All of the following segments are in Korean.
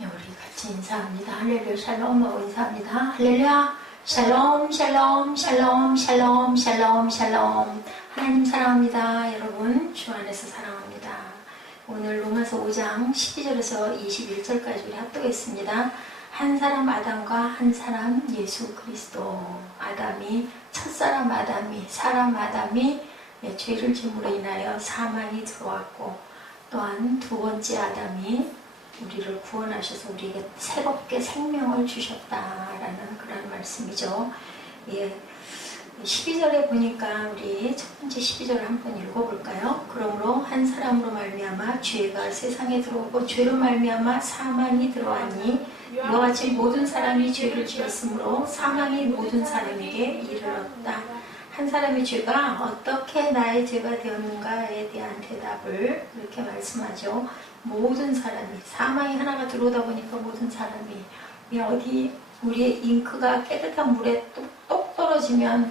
네, 우리 같이 인사합니다. 할렐루야 샬롬 하고 인사합니다. 할렐루야 샬롬 샬롬 샬롬 샬롬 샬롬 샬롬. 하나님 사랑합니다. 여러분 주 안에서 사랑합니다. 오늘 로마서 5장 12절에서 21절까지 우리 합독했습니다. 한 사람 아담과 한 사람 예수 그리스도. 아담이 첫사람 아담이 사람 아담이 죄를 지음으로 인하여 사망이 들어왔고, 또한 두 번째 아담이 우리를 구원하셔서 우리에게 새롭게 생명을 주셨다라는 그런 말씀이죠. 12절에 보니까 우리 첫 번째 12절을 한번 읽어볼까요? 그러므로 한 사람으로 말미암아 죄가 세상에 들어오고 죄로 말미암아 사망이 들어왔니 이와 같이 모든 사람이 죄를 지었으므로 사망이 모든 사람에게 이르렀다. 한 사람의 죄가 어떻게 나의 죄가 되었는가에 대한 대답을 이렇게 말씀하죠. 모든 사람이, 사망이 하나가 들어오다 보니까 모든 사람이, 어디 우리의 잉크가 깨끗한 물에 똑 떨어지면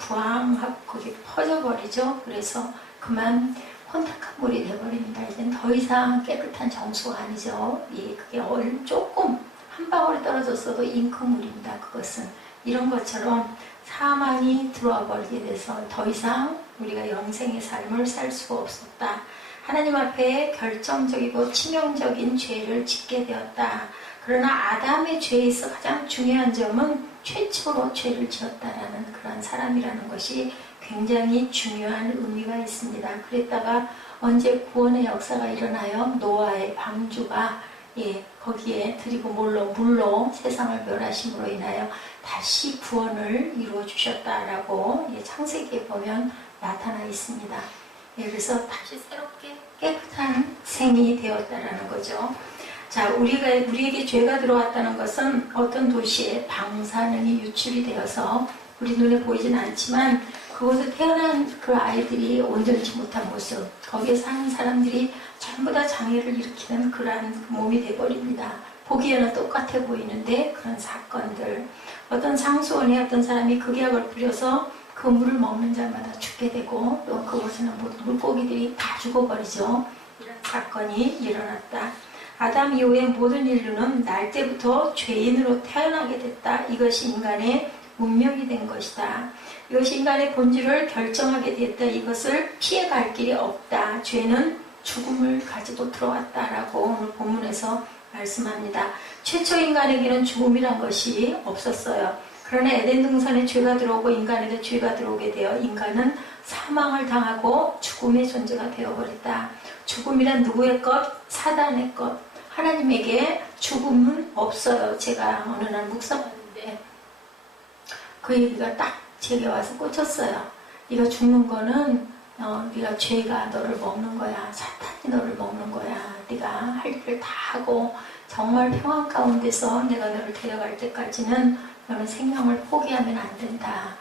부항하고 거기 퍼져버리죠. 그래서 그만 혼탁한 물이 돼버립니다. 이젠 더 이상 깨끗한 정수가 아니죠. 그게 조금 한 방울이 떨어졌어도 잉크물입니다. 그것은 이런 것처럼 사망이 들어와 버리게 돼서 더 이상 우리가 영생의 삶을 살 수가 없었다. 하나님 앞에 결정적이고 치명적인 죄를 짓게 되었다. 그러나 아담의 죄에서 가장 중요한 점은 최초로 죄를 지었다라는 그런 사람이라는 것이 굉장히 중요한 의미가 있습니다. 그랬다가 언제 구원의 역사가 일어나요? 노아의 방주가 거기에 들이고 물로 세상을 멸하심으로 인하여 다시 구원을 이루어 주셨다라고 창세기에 보면 나타나 있습니다. 그래서 다시 새롭게 깨끗한 생이 되었다라는 거죠. 자, 우리에게 죄가 들어왔다는 것은 어떤 도시에 방사능이 유출이 되어서 우리 눈에 보이진 않지만 그곳에 태어난 그 아이들이 온전치 못한 모습, 거기에 사는 사람들이 전부 다 장애를 일으키는 그러한 몸이 되어버립니다. 보기에는 똑같아 보이는데 그런 사건들, 어떤 상수원에 어떤 사람이 극약을 부려서 그 물을 먹는 자마다 죽게 되고, 또 그곳에는 모든 물고기들이 다 죽어버리죠. 이런 사건이 일어났다. 아담 이후의 모든 인류는 날 때부터 죄인으로 태어나게 됐다. 이것이 인간의 운명이 된 것이다. 이것이 인간의 본질을 결정하게 됐다. 이것을 피해갈 길이 없다. 죄는 죽음을 가지고 들어왔다라고 오늘 본문에서 말씀합니다. 최초 인간에게는 죽음이란 것이 없었어요. 그러나 에덴 동산에 죄가 들어오고 인간에게 죄가 들어오게 되어 인간은 사망을 당하고 죽음의 존재가 되어버렸다. 죽음이란 누구의 것? 사단의 것. 하나님에게 죽음은 없어요. 제가 어느 날 묵상하는데 그 얘기가 딱 제게 와서 꽂혔어요. 네가 죽는 거는 네가 죄가 너를 먹는 거야. 사탄이 너를 먹는 거야. 네가 할 일을 다 하고 정말 평안 가운데서 내가 너를 데려갈 때까지는 너는 생명을 포기하면 안 된다.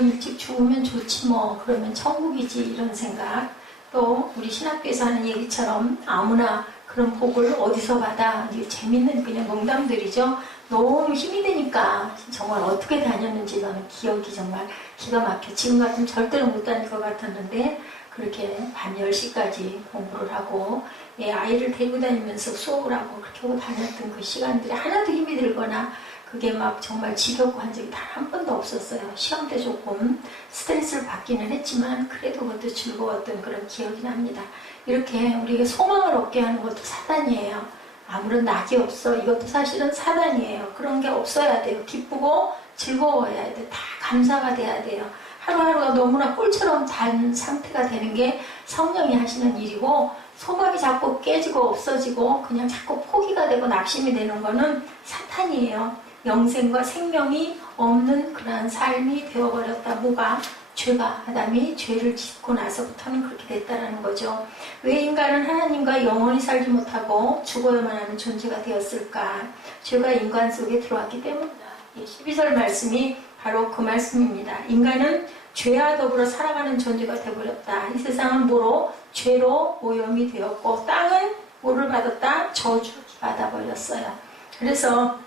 일찍 죽으면 좋지 뭐. 그러면 천국이지. 이런 생각. 또 우리 신학교에서 하는 얘기처럼 아무나 그런 복을 어디서 받아. 이게 재밌는 그냥 농담들이죠. 너무 힘이 드니까 정말 어떻게 다녔는지 너는 기억이 정말 기가 막혀. 지금 같으면 절대로 못 다닐 것 같았는데 그렇게 밤 10시까지 공부를 하고 아이를 데리고 다니면서 수업을 하고 그렇게 하고 다녔던 그 시간들이 하나도 힘이 들거나 그게 막 정말 지겹고 한 적이 단 한 번도 없었어요. 시험 때 조금 스트레스를 받기는 했지만 그래도 그것도 즐거웠던 그런 기억이 납니다. 이렇게 우리에게 소망을 얻게 하는 것도 사단이에요. 아무런 낙이 없어. 이것도 사실은 사단이에요. 그런 게 없어야 돼요. 기쁘고 즐거워야 돼요. 다 감사가 돼야 돼요. 하루하루가 너무나 꿀처럼 단 상태가 되는 게 성령이 하시는 일이고, 소망이 자꾸 깨지고 없어지고 그냥 자꾸 포기가 되고 낙심이 되는 거는 사탄이에요. 영생과 생명이 없는 그러한 삶이 되어버렸다. 뭐가? 죄가, 아담이 죄를 짓고 나서부터는 그렇게 됐다라는 거죠. 왜 인간은 하나님과 영원히 살지 못하고 죽어야만 하는 존재가 되었을까? 죄가 인간 속에 들어왔기 때문이다. 12절 말씀이 바로 그 말씀입니다. 인간은 죄와 더불어 살아가는 존재가 되어버렸다. 이 세상은 뭐로? 죄로 오염이 되었고, 땅은 뭐를 받았다? 저주를 받아버렸어요. 그래서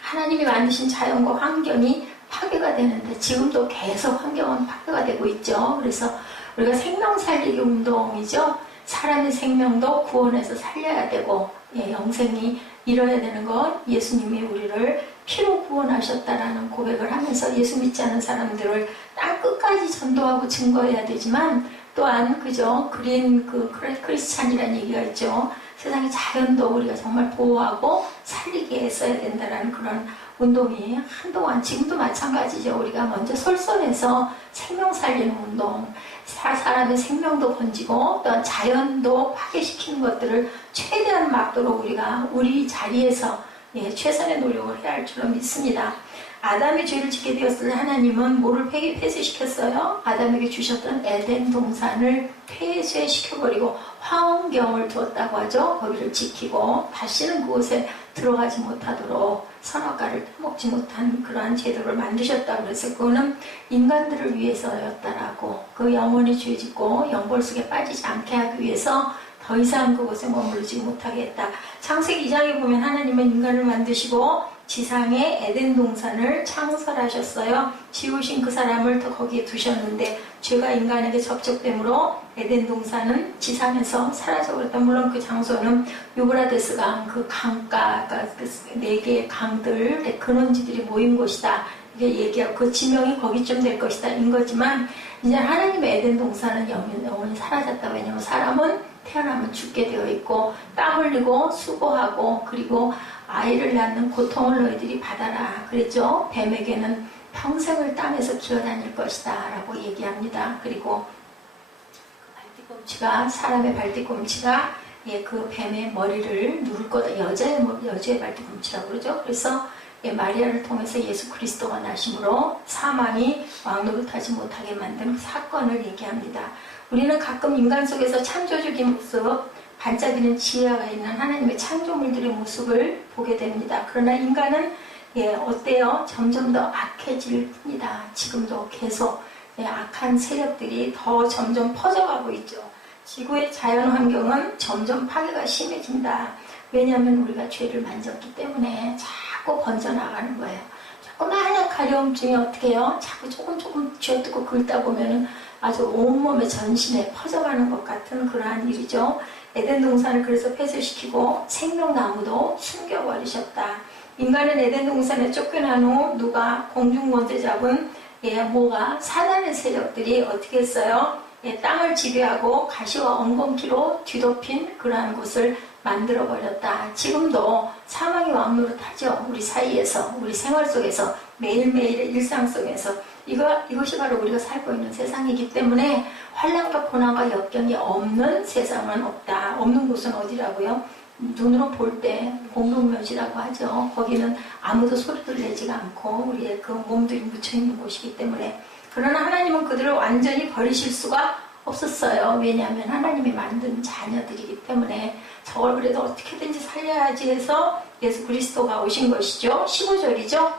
하나님이 만드신 자연과 환경이 파괴가 되는데 지금도 계속 환경은 파괴가 되고 있죠. 그래서 우리가 생명 살리기 운동이죠. 사람의 생명도 구원해서 살려야 되고 영생이 이뤄야 되는 것, 예수님이 우리를 피로 구원하셨다라는 고백을 하면서 예수 믿지 않은 사람들을 땅 끝까지 전도하고 증거해야 되지만, 또한 그저 크리스찬이라는 얘기가 있죠. 세상의 자연도 우리가 정말 보호하고 살리게 했어야 된다라는 그런 운동이 한동안, 지금도 마찬가지죠. 우리가 먼저 솔선해서 생명 살리는 운동, 사람의 생명도 건지고 또한 자연도 파괴시키는 것들을 최대한 막도록 우리가 우리 자리에서 최선의 노력을 해야 할 줄로 믿습니다. 아담이 죄를 짓게 되었을 때 하나님은 뭐를 폐쇄시켰어요? 아담에게 주셨던 에덴 동산을 폐쇄시켜버리고 화엄경을 두었다고 하죠. 거기를 지키고 다시는 그곳에 들어가지 못하도록 선악과를 따먹지 못한 그러한 제도를 만드셨다고 그래서 그거는 인간들을 위해서였다라고, 그 영원히 죄 짓고 영벌 속에 빠지지 않게 하기 위해서 더 이상 그곳에 머무르지 못하게 했다. 창세기 2장에 보면 하나님은 인간을 만드시고 지상에 에덴 동산을 창설하셨어요. 지으신 그 사람을 더 거기에 두셨는데 죄가 인간에게 접촉되므로 에덴 동산은 지상에서 사라져버렸다. 물론 그 장소는 유브라데스 강, 그 강가, 그 4개의 강들의 근원지들이 모인 곳이다. 이게 얘기하고 그 지명이 거기쯤 될 것이다. 인 거지만 이제 하나님의 에덴 동산은 영원히 사라졌다. 왜냐하면 사람은 태어나면 죽게 되어 있고 땀 흘리고 수고하고 그리고 아이를 낳는 고통을 너희들이 받아라 그랬죠. 뱀에게는 평생을 땅에서 기어다닐 것이다 라고 얘기합니다. 그리고 발뒤꿈치가, 사람의 발뒤꿈치가 그 뱀의 머리를 누를 거다. 여자의 발뒤꿈치라고 그러죠. 그래서 마리아를 통해서 예수 그리스도가 나심으로 사망이 왕노릇하지 못하게 만든 그 사건을 얘기합니다. 우리는 가끔 인간 속에서 창조적인 모습, 반짝이는 지혜가 있는 하나님의 창조물들의 모습을 보게 됩니다. 그러나 인간은 어때요? 점점 더 악해질 뿐이다. 지금도 계속 악한 세력들이 더 점점 퍼져가고 있죠. 지구의 자연 환경은 점점 파괴가 심해진다. 왜냐하면 우리가 죄를 만졌기 때문에 자꾸 번져나가는 거예요. 조그마한 가려움증이 어떻게 해요? 자꾸 조금 쥐어뜯고 긁다 보면은 아주 온몸에 전신에 퍼져가는 것 같은 그러한 일이죠. 에덴 동산을 그래서 폐쇄시키고 생명나무도 숨겨버리셨다. 인간은 에덴 동산에 쫓겨난 후 누가 공중권세 잡은 뭐가 사단의 세력들이 어떻게 했어요? 땅을 지배하고 가시와 엉겅퀴로 뒤덮인 그러한 곳을 만들어버렸다. 지금도 사망이 왕노릇하죠. 우리 사이에서, 우리 생활 속에서, 매일매일의 일상 속에서 이것이 바로 우리가 살고 있는 세상이기 때문에 환난과 고난과 역경이 없는 세상은 없다. 없는 곳은 어디라고요? 눈으로 볼 때 공동묘지라고 하죠. 거기는 아무도 소리를 내지가 않고 우리의 그 몸들이 묻혀있는 곳이기 때문에. 그러나 하나님은 그들을 완전히 버리실 수가 없었어요. 왜냐하면 하나님이 만든 자녀들이기 때문에 저걸 그래도 어떻게든지 살려야지 해서 예수 그리스도가 오신 것이죠. 15절이죠.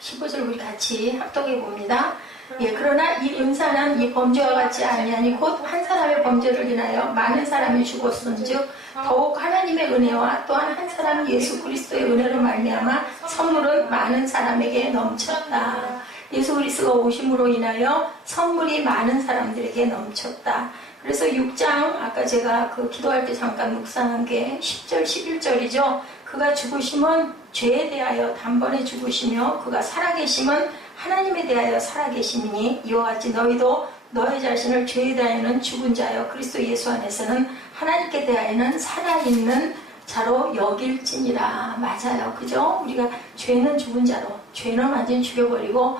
15절 우리 같이 합독해 봅니다. 그러나 이 은사는 이 범죄와 같지 아니하니 곧 한 사람의 범죄를 인하여 많은 사람이 죽었은즉 더욱 하나님의 은혜와 또한 한 사람 예수 그리스도의 은혜로 말미암아 선물은 많은 사람에게 넘쳤다. 예수 그리스도가 오심으로 인하여 선물이 많은 사람들에게 넘쳤다. 그래서 6장 아까 제가 그 기도할 때 잠깐 묵상한 게 10절 11절이죠. 그가 죽으심은 죄에 대하여 단번에 죽으시며 그가 살아계심은 하나님에 대하여 살아계심이니 이와 같이 너희도 너희 자신을 죄에 대하여는 죽은 자여 그리스도 예수 안에서는 하나님께 대하여는 살아있는 자로 여길지니라. 맞아요. 그죠? 우리가 죄는 죽은 자로, 죄는 완전히 죽여버리고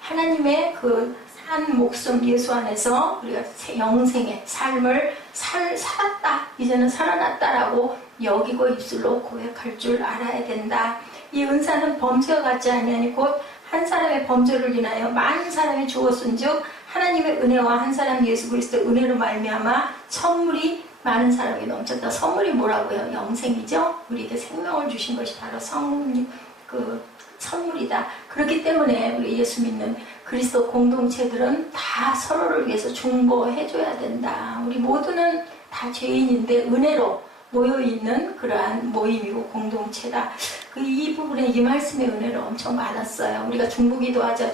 하나님의 그 산 목숨 예수 안에서 우리가 영생의 삶을 살았다. 이제는 살아났다라고 여기고 입술로 고백할 줄 알아야 된다. 이 은사는 범죄와 같지 아니하니 곧 한 사람의 범죄를 인하여 많은 사람이 죽었은즉 하나님의 은혜와 한 사람 예수 그리스도의 은혜로 말미암아 선물이 많은 사람에게 넘쳤다. 선물이 뭐라고요? 영생이죠. 우리에게 생명을 주신 것이 바로 선물이다. 그렇기 때문에 우리 예수 믿는 그리스도 공동체들은 다 서로를 위해서 중보해줘야 된다. 우리 모두는 다 죄인인데 은혜로 모여있는 그러한 모임이고 공동체다. 이 부분에 이 말씀의 은혜를 엄청 받았어요. 우리가 중보기도 하자.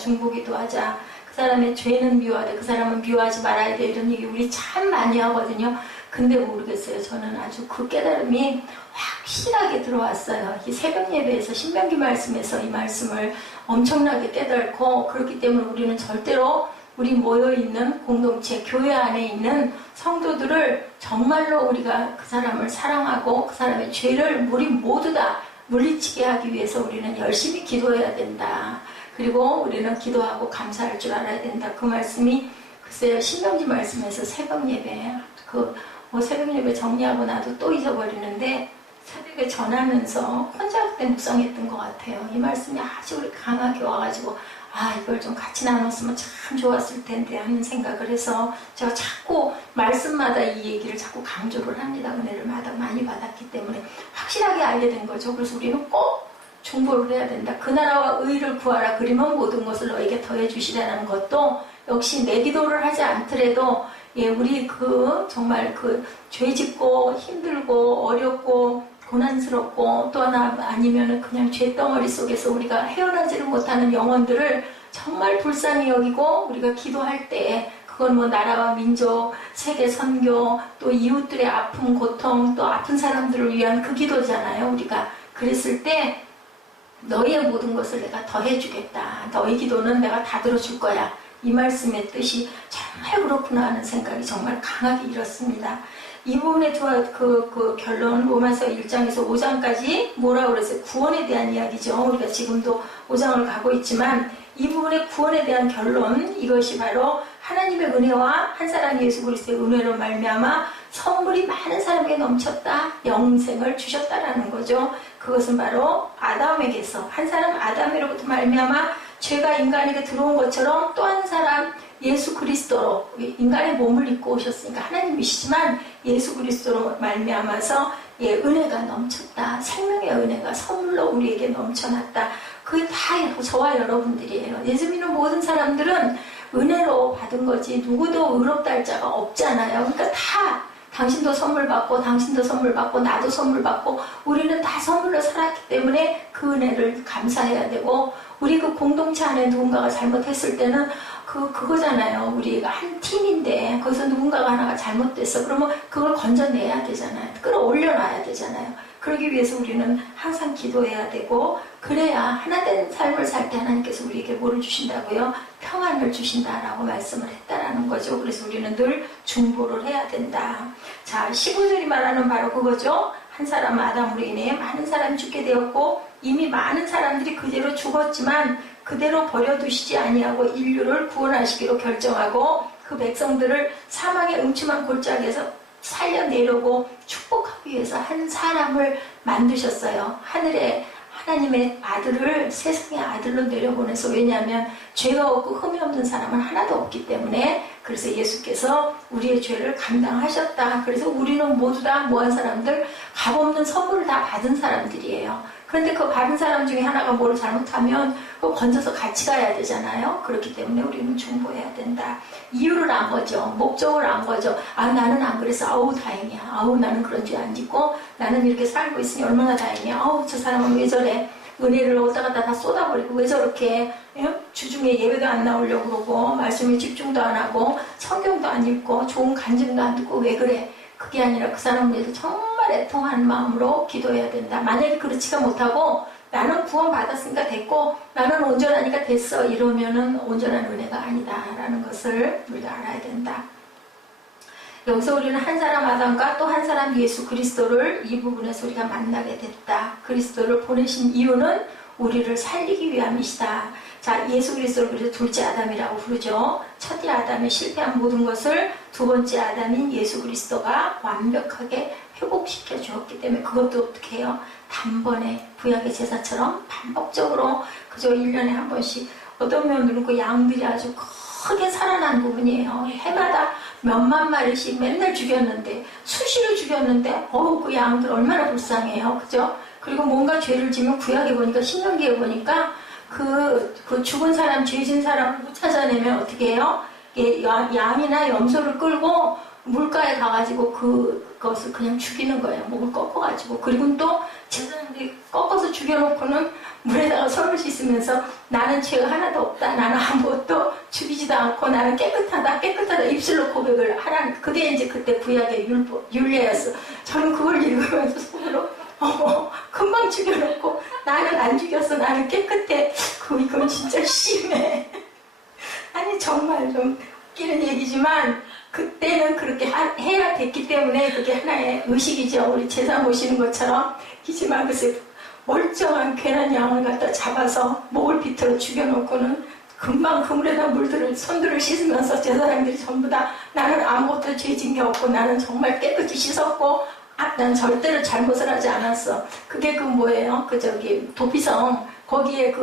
그 사람의 죄는 미워하되 그 사람은 미워하지 말아야 돼. 이런 얘기 우리 참 많이 하거든요. 근데 모르겠어요. 저는 아주 그 깨달음이 확실하게 들어왔어요. 이 새벽 예배에서 신명기 말씀에서 이 말씀을 엄청나게 깨닫고, 그렇기 때문에 우리는 절대로 우리 모여있는 공동체, 교회 안에 있는 성도들을 정말로 우리가 그 사람을 사랑하고 그 사람의 죄를 우리 모두 다 물리치게 하기 위해서 우리는 열심히 기도해야 된다. 그리고 우리는 기도하고 감사할 줄 알아야 된다. 그 말씀이 글쎄요, 신명기 말씀에서 새벽 예배, 새벽 예배 정리하고 나도 또 잊어버리는데 새벽에 전하면서 혼자 그때 묵상했던 것 같아요. 이 말씀이 아주 우리 강하게 와가지고 이걸 좀 같이 나눴으면 참 좋았을 텐데 하는 생각을 해서 제가 자꾸 말씀마다 이 얘기를 자꾸 강조를 합니다. 은혜를 많이 받았기 때문에 확실하게 알게 된 거죠. 그래서 우리는 꼭 중보를 해야 된다. 그 나라와 의를 구하라. 그리면 모든 것을 너에게 더해 주시라는 것도 역시 내 기도를 하지 않더라도 우리 정말 죄 짓고 힘들고 어렵고 고난스럽고 또 하나 아니면은 그냥 죄덩어리 속에서 우리가 헤어나지를 못하는 영혼들을 정말 불쌍히 여기고 우리가 기도할 때 그건 뭐 나라와 민족, 세계 선교, 또 이웃들의 아픔, 고통, 또 아픈 사람들을 위한 그 기도잖아요. 우리가 그랬을 때 너희의 모든 것을 내가 더해주겠다. 너희 기도는 내가 다 들어줄 거야. 이 말씀의 뜻이 정말 그렇구나 하는 생각이 정말 강하게 일었습니다. 이 부분에 그 결론 로마서 1장에서 5장까지 뭐라 그랬어요? 구원에 대한 이야기죠. 우리가 지금도 5장을 가고 있지만 이 부분의 구원에 대한 결론, 이것이 바로 하나님의 은혜와 한 사람 예수 그리스도의 은혜로 말미암아 선물이 많은 사람에게 넘쳤다. 영생을 주셨다라는 거죠. 그것은 바로 아담에게서 한 사람 아담으로부터 말미암아 죄가 인간에게 들어온 것처럼 또 한 사람 예수 그리스도로 인간의 몸을 입고 오셨으니까 하나님이시지만 예수 그리스도로 말미암아서 은혜가 넘쳤다. 생명의 은혜가 선물로 우리에게 넘쳐났다. 그게 다 저와 여러분들이에요. 예수 믿는 모든 사람들은 은혜로 받은 거지 누구도 의롭다 할 자가 없잖아요. 그러니까 다 당신도 선물 받고 당신도 선물 받고 나도 선물 받고 우리는 다 선물로 살았기 때문에 그 은혜를 감사해야 되고, 우리 그 공동체 안에 누군가가 잘못했을 때는 그거잖아요. 우리가 한 팀인데 거기서 누군가가 하나가 잘못됐어. 그러면 그걸 건져내야 되잖아요. 끌어올려놔야 되잖아요. 그러기 위해서 우리는 항상 기도해야 되고, 그래야 하나된 삶을 살 때 하나님께서 우리에게 뭐를 주신다고요? 평안을 주신다라고 말씀을 했다라는 거죠. 그래서 우리는 늘 중보를 해야 된다. 자, 15절이 말하는 바로 그거죠. 한 사람 아담으로 인해 많은 사람이 죽게 되었고 이미 많은 사람들이 그대로 죽었지만 그대로 버려두시지 아니하고 인류를 구원하시기로 결정하고 그 백성들을 사망의 음침한 골짜기에서 살려내려고 축복하기 위해서 한 사람을 만드셨어요. 하늘에 하나님의 아들을 세상의 아들로 내려보내서, 왜냐하면 죄가 없고 흠이 없는 사람은 하나도 없기 때문에, 그래서 예수께서 우리의 죄를 감당하셨다. 그래서 우리는 모두 다 뭐한 사람들? 값없는 선물을 다 받은 사람들이에요. 그런데 그 받은 사람 중에 하나가 뭘 잘못하면 그거 건져서 같이 가야 되잖아요. 그렇기 때문에 우리는 중보해야 된다. 이유를 안 거죠. 목적을 안 거죠. 나는 안 그래서 아우 다행이야. 아우 나는 그런 죄 안 짓고 나는 이렇게 살고 있으니 얼마나 다행이야. 아우 저 사람은 왜 저래. 은혜를 어디다 갖다 다 쏟아버리고 왜 저렇게 주중에 예배도 안 나오려고 그러고 말씀에 집중도 안 하고 성경도 안 읽고 좋은 간증도 안 듣고 왜 그래. 그게 아니라 그 사람을 위해서 정말 애통하는 마음으로 기도해야 된다. 만약에 그렇지가 못하고 나는 구원 받았으니까 됐고 나는 온전하니까 됐어 이러면은 온전한 은혜가 아니다라는 것을 우리가 알아야 된다. 여기서 우리는 한 사람 아담과 또 한 사람 예수 그리스도를 이 부분에서 우리가 만나게 됐다. 그리스도를 보내신 이유는 우리를 살리기 위함이시다. 자, 예수 그리스도를 그래서 둘째 아담이라고 부르죠. 첫째 아담이 실패한 모든 것을 두 번째 아담인 예수 그리스도가 완벽하게 회복시켜 주었기 때문에 그것도 어떻게 해요? 단번에 구약의 제사처럼 반복적으로 그저 1년에 한 번씩, 어떤 면으로는 그 양들이 아주 크게 살아난 부분이에요. 해마다 몇만 마리씩 맨날 죽였는데, 수시로 죽였는데, 그 양들 얼마나 불쌍해요. 그죠? 그리고 뭔가 죄를 지면 구약에 보니까, 신명기에 보니까, 그 죽은 사람, 죄진 사람을 못 찾아내면 어떻게 해요? 양이나 염소를 끌고 물가에 가가지고 그것을 그냥 죽이는 거예요. 목을 꺾어가지고. 그리고 또 제사장들이 꺾어서 죽여놓고는 물에다가 손을 씻으면서 나는 죄가 하나도 없다. 나는 아무것도 죽이지도 않고 나는 깨끗하다. 입술로 고백을 하라는, 그게 이제 그때 구약의 율례였어. 저는 그걸 읽으면서 속으로 금방 죽여놓고 나는 안 죽였어. 나는 깨끗해. 이건 진짜 심해. 아니 정말 좀 웃기는 얘기지만 그때는 그렇게 해야 됐기 때문에 그게 하나의 의식이죠. 우리 제사 모시는 것처럼. 하지만 글쎄 멀쩡한 괜한 양을 갖다 잡아서 목을 비틀어 죽여놓고는 금방 그물에다 손들을 씻으면서 제사장들이 전부 다 나는 아무것도 죄진 게 없고 나는 정말 깨끗이 씻었고 난 절대로 잘못을 하지 않았어. 그게 뭐예요? 도피성 거기에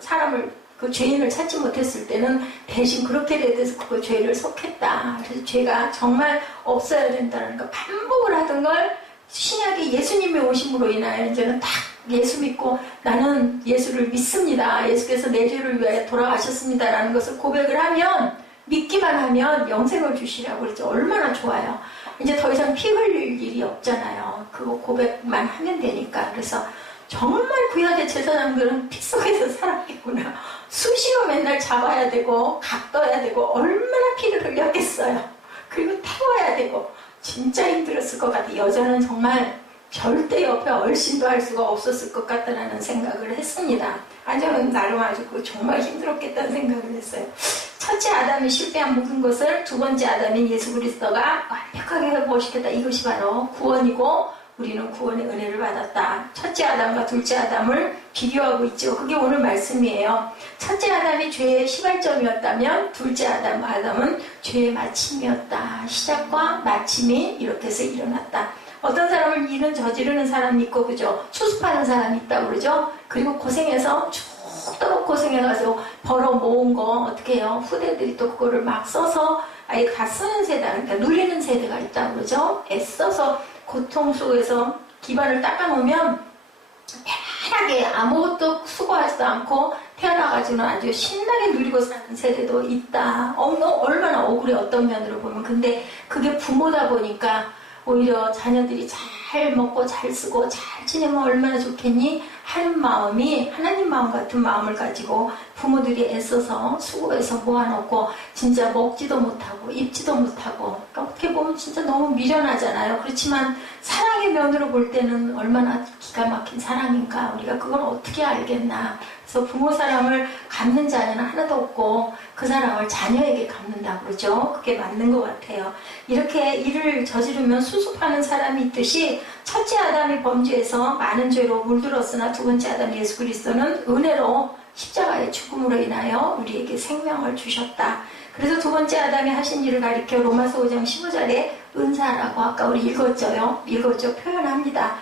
사람을 죄인을 찾지 못했을 때는 대신 그렇게 돼서 그 죄를 속했다. 그래서 죄가 정말 없어야 된다는 거. 반복을 하던 걸 신약에 예수님이 오심으로 인하여 이제는 딱 예수 믿고 나는 예수를 믿습니다. 예수께서 내 죄를 위하여 돌아가셨습니다라는 것을 고백을 하면, 믿기만 하면 영생을 주시라고 그러죠. 얼마나 좋아요. 이제 더 이상 피 흘릴 일이 없잖아요. 그거 고백만 하면 되니까. 그래서 정말 구약의 제사장들은 피 속에서 살았겠구나. 수시로 맨날 잡아야 되고 각떠야 되고 얼마나 피를 흘렸겠어요. 그리고 태워야 되고 진짜 힘들었을 것 같아요. 여자는 정말 절대 옆에 얼씬도 할 수가 없었을 것 같다는 생각을 했습니다. 저는 나름 아주 정말 힘들었겠다는 생각을 했어요. 첫째 아담이 실패한 모든 것을 두 번째 아담인 예수 그리스도가 완벽하게 회복시켰다. 이것이 바로 구원이고 우리는 구원의 은혜를 받았다. 첫째 아담과 둘째 아담을 비교하고 있죠. 그게 오늘 말씀이에요. 첫째 아담이 죄의 시발점이었다면 둘째 아담은 죄의 마침이었다. 시작과 마침이 이렇게 해서 일어났다. 어떤 사람은 일은 저지르는 사람이 있고, 그죠? 수습하는 사람이 있다고 그러죠? 그리고 고생해서 죽도록 고생해가지고 벌어 모은 거 어떻게 해요? 후대들이 또 그거를 막 써서 아예 다 쓰는 세대, 그러니까 누리는 세대가 있다고 그러죠? 애써서 고통 속에서 기반을 닦아놓으면 편하게 아무것도 수고하지도 않고 태어나가지고는 아주 신나게 누리고 사는 세대도 있다. 얼마나 억울해, 어떤 면으로 보면. 근데 그게 부모다 보니까 오히려 자녀들이 잘 먹고 잘 쓰고 잘 지내면 얼마나 좋겠니? 하는 마음이 하나님 마음 같은 마음을 가지고 부모들이 애써서 수고해서 모아놓고 진짜 먹지도 못하고 입지도 못하고, 그러니까 어떻게 보면 진짜 너무 미련하잖아요. 그렇지만 사랑의 면으로 볼 때는 얼마나 기가 막힌 사랑인가. 우리가 그걸 어떻게 알겠나. 그래서 부모 사랑을 갚는 자녀는 하나도 없고 그 사랑을 자녀에게 갚는다고 그러죠. 그게 맞는 것 같아요. 이렇게 일을 저지르면 수습하는 사람이 있듯이 첫째 아담이 범죄해서 많은 죄로 물들었으나 두 번째 아담 예수 그리스도는 은혜로 십자가의 죽음으로 인하여 우리에게 생명을 주셨다. 그래서 두 번째 아담이 하신 일을 가리켜 로마서 5장 15절에 은사라고 아까 우리 읽었죠. 표현합니다.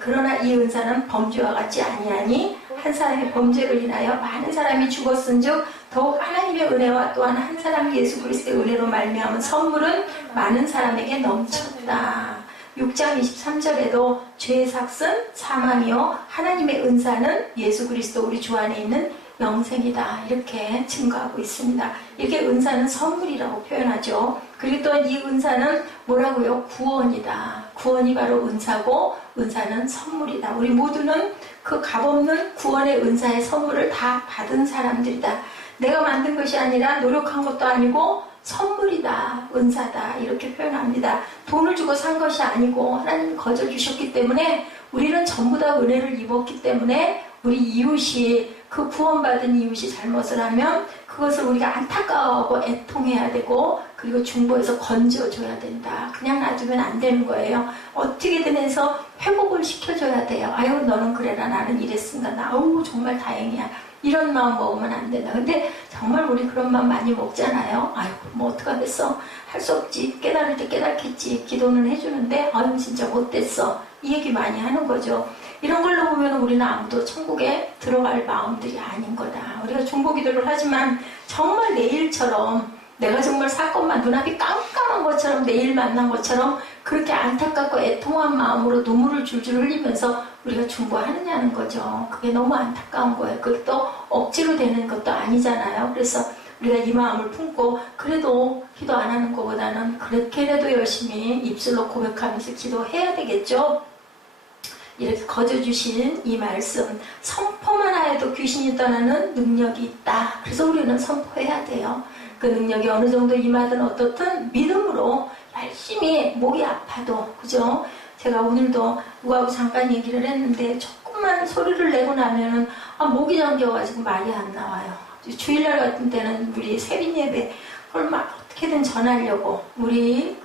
그러나 이 은사는 범죄와 같지 아니하니 한 사람의 범죄로 인하여 많은 사람이 죽었은즉 더욱 하나님의 은혜와 또한 한 사람 예수 그리스도의 은혜로 말미암은 선물은 많은 사람에게 넘쳤다. 6장 23절에도 죄의 삭은 사망이요 하나님의 은사는 예수 그리스도 우리 주 안에 있는 영생이다. 이렇게 증거하고 있습니다. 이렇게 은사는 선물이라고 표현하죠. 그리고 또 이 은사는 뭐라고요? 구원이다. 구원이 바로 은사고 은사는 선물이다. 우리 모두는 그 값없는 구원의 은사의 선물을 다 받은 사람들이다. 내가 만든 것이 아니라 노력한 것도 아니고 선물이다. 은사다. 이렇게 표현합니다. 돈을 주고 산 것이 아니고 하나님 거저 주셨기 때문에 우리는 전부 다 은혜를 입었기 때문에 우리 이웃이, 그 구원받은 이웃이 잘못을 하면 그것을 우리가 안타까워하고 애통해야 되고 그리고 중보해서 건져줘야 된다. 그냥 놔두면 안 되는 거예요. 어떻게든 해서 회복을 시켜줘야 돼요. 아유 너는 그래라 나는 이랬으니까 아우 정말 다행이야. 이런 마음 먹으면 안 된다. 근데 정말 우리 그런 마음 많이 먹잖아요. 아유 뭐 어떡하겠어. 할 수 없지. 깨달을 때 깨닫겠지. 기도는 해주는데 아유 진짜 못됐어. 이 얘기 많이 하는 거죠. 이런 걸로 보면 우리는 아무도 천국에 들어갈 마음들이 아닌 거다. 우리가 중보기도를 하지만 정말 내일처럼 내가 정말 사건만 눈앞이 깜깜한 것처럼 내일 만난 것처럼 그렇게 안타깝고 애통한 마음으로 눈물을 줄줄 흘리면서 우리가 중보하느냐는 거죠. 그게 너무 안타까운 거예요. 그게 또 억지로 되는 것도 아니잖아요. 그래서 우리가 이 마음을 품고 그래도 기도 안 하는 것보다는 그렇게라도 열심히 입술로 고백하면서 기도해야 되겠죠. 이렇게 거저주신 이 말씀, 선포만 하여도 귀신이 떠나는 능력이 있다. 그래서 우리는 선포해야 돼요. 그 능력이 어느 정도 임하든 어떻든 믿음으로 열심히 목이 아파도, 그죠? 제가 오늘도 누구하고 잠깐 얘기를 했는데 조금만 소리를 내고 나면은 목이 잠겨가지고 말이 안 나와요. 주일날 같은 때는 우리 세빈 예배 그걸 막 어떻게든 전하려고 우리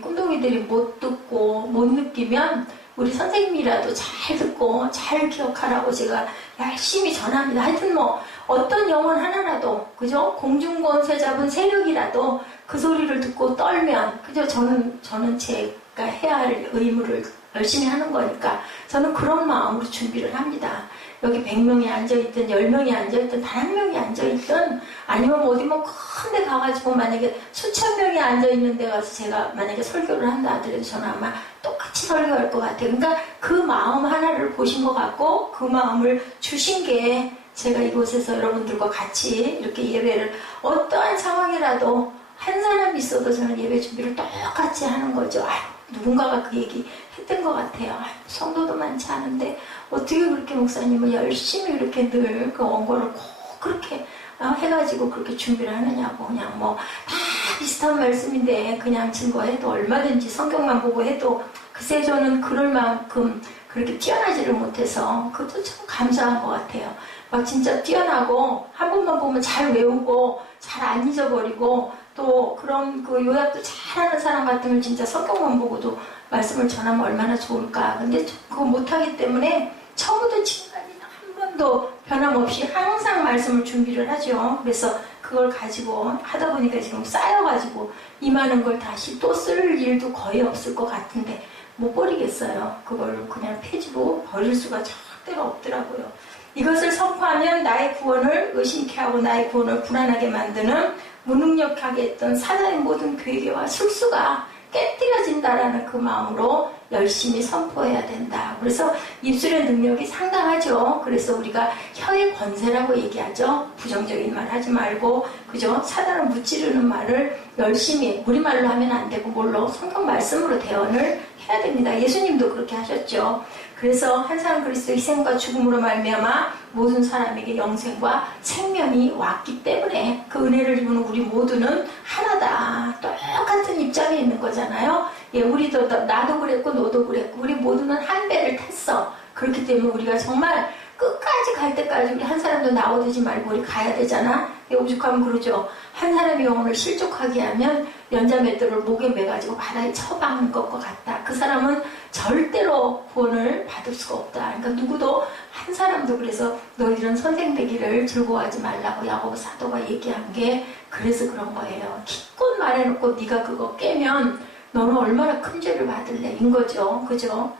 꿈동이들이 못 듣고 못 느끼면 우리 선생님이라도 잘 듣고 잘 기억하라고 제가 열심히 전합니다. 하여튼 뭐 어떤 영혼 하나라도, 그죠? 공중권세 잡은 세력이라도 그 소리를 듣고 떨면, 그죠? 저는 제가 해야 할 의무를 열심히 하는 거니까 저는 그런 마음으로 준비를 합니다. 여기 100명이 앉아있든 10명이 앉아있든 단 1명이 앉아있든 아니면 어디 뭐 큰 데 가가지고 만약에 수천 명이 앉아있는 데 가서 제가 만약에 설교를 한다 하더라도 저는 아마 똑같이 설교할 것 같아요. 그러니까 그 마음 하나를 보신 것 같고 그 마음을 주신 게 제가 이곳에서 여러분들과 같이 이렇게 예배를 어떠한 상황이라도 한 사람 있어도 저는 예배 준비를 똑같이 하는 거죠. 누군가가 그 얘기 했던 것 같아요. 성도도 많지 않은데 어떻게 그렇게 목사님은 열심히 이렇게 늘 그 원고를 꼭 그렇게 해가지고 그렇게 준비를 하느냐고. 그냥 뭐 다 비슷한 말씀인데 그냥 증거해도 얼마든지 성경만 보고 해도 글쎄 저는 그럴 만큼 그렇게 뛰어나지를 못해서 그것도 참 감사한 것 같아요. 막 진짜 뛰어나고 한 번만 보면 잘 외우고 잘 안 잊어버리고 또 그런 그 요약도 잘하는 사람 같으면 진짜 성경만 보고도 말씀을 전하면 얼마나 좋을까. 근데 그거 못하기 때문에 처음부터 지금까지 한 번도 변함없이 항상 말씀을 준비를 하죠. 그래서 그걸 가지고 하다 보니까 지금 쌓여가지고 이 많은 걸 다시 또 쓸 일도 거의 없을 것 같은데 못 버리겠어요. 그걸 그냥 폐지로 버릴 수가 절대로 없더라고요. 이것을 선포하면 나의 구원을 의심케 하고 나의 구원을 불안하게 만드는 무능력하게 했던 사단의 모든 괴계와 술수가 깨뜨려진다라는 그 마음으로 열심히 선포해야 된다. 그래서 입술의 능력이 상당하죠. 그래서 우리가 혀의 권세라고 얘기하죠. 부정적인 말 하지 말고, 그죠? 사단을 무찌르는 말을 열심히 우리말로 하면 안 되고 뭘로 성경 말씀으로 대언을 해야 됩니다. 예수님도 그렇게 하셨죠. 그래서 한 사람 그리스도의 희생과 죽음으로 말미암아 모든 사람에게 영생과 생명이 왔기 때문에 그 은혜를 입은 우리 모두는 하나다. 똑같은 입장에 있는 거잖아요. 예, 우리도 나도 그랬고 너도 그랬고 우리 모두는 한 배를 탔어. 그렇기 때문에 우리가 정말 끝까지 갈 때까지 우리 한 사람도 나오지 말고 우리 가야 되잖아. 오죽하면 그러죠. 한 사람의 영혼을 실족하게 하면 연자맷돌을 목에 매가지고 바다에 처박는 것과 같다. 그 사람은 절대로 구원을 받을 수가 없다. 그러니까 누구도 한 사람도 그래서 너희들은 선생 되기를 즐거워하지 말라고 야고보 사도가 얘기한 게 그래서 그런 거예요. 기껏 말해놓고 네가 그거 깨면 너는 얼마나 큰 죄를 받을래 인 거죠. 그죠?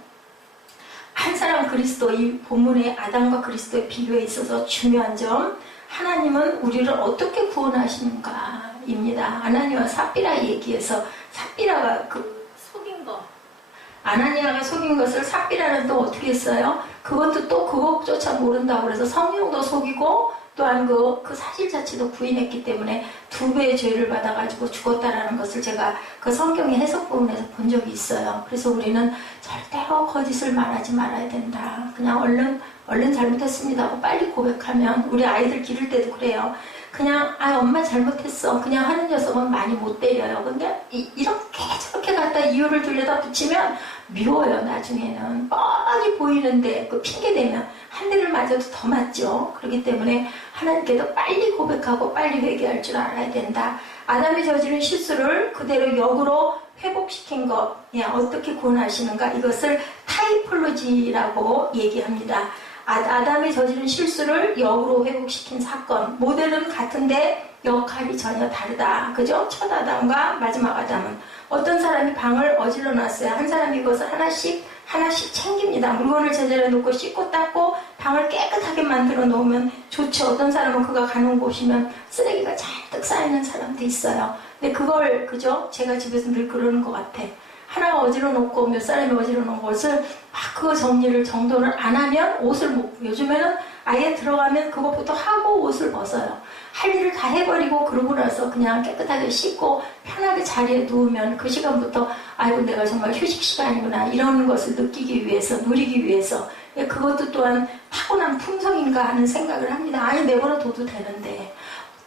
한 사람 그리스도, 이 본문의 아담과 그리스도의 비교에 있어서 중요한 점, 하나님은 우리를 어떻게 구원하시는가 입니다. 아나니아와 삽비라 얘기해서 삽비라가 그 속인 거, 아나니아가 속인 것을 삽비라는 또 어떻게 했어요? 그것도 또 그것조차 모른다고 그래서 성령도 속이고 또한 그 사실 자체도 부인했기 때문에 2배의 죄를 받아가지고 죽었다라는 것을 제가 그 성경의 해석 부분에서 본 적이 있어요. 그래서 우리는 절대로 거짓을 말하지 말아야 된다. 그냥 얼른 잘못했습니다 하고 빨리 고백하면 우리 아이들 기를 때도 그래요. 그냥 엄마 잘못했어 그냥 하는 녀석은 많이 못 때려요. 근데 이렇게 저렇게 갖다 이유를 들여다 붙이면 미워요. 나중에는 뻔히 보이는데 그 핑계대면 한 대를 맞아도 더 맞죠. 그렇기 때문에 하나님께도 빨리 고백하고 빨리 회개할 줄 알아야 된다. 아담이 저지른 실수를 그대로 역으로 회복시킨 것, 어떻게 구원하시는가, 이것을 타이폴로지라고 얘기합니다. 아담이 저지른 실수를 역으로 회복시킨 사건, 모델은 같은데 역할이 전혀 다르다. 그죠? 첫 아담과 마지막 아담은 어떤 사람이 방을 어질러 놨어요. 한 사람이 이것을 하나씩 챙깁니다. 물건을 제자리에 놓고 씻고 닦고 방을 깨끗하게 만들어 놓으면 좋죠. 어떤 사람은 그가 가는 곳이면 쓰레기가 잔뜩 쌓이는 사람도 있어요. 근데 그걸, 그죠? 제가 집에서 늘 그러는 것 같아. 하나가 어지러 놓고 몇 사람이 어지러 놓은 것을 막 그거 정리를 정돈을 안 하면 옷을 못, 요즘에는 아예 들어가면 그것부터 하고 옷을 벗어요. 할 일을 다 해버리고 그러고 나서 그냥 깨끗하게 씻고 편하게 자리에 누우면 그 시간부터 아이고 내가 정말 휴식 시간이구나 이런 것을 느끼기 위해서 누리기 위해서 그것도 또한 타고난 품성인가 하는 생각을 합니다. 아니 내버려 둬도 되는데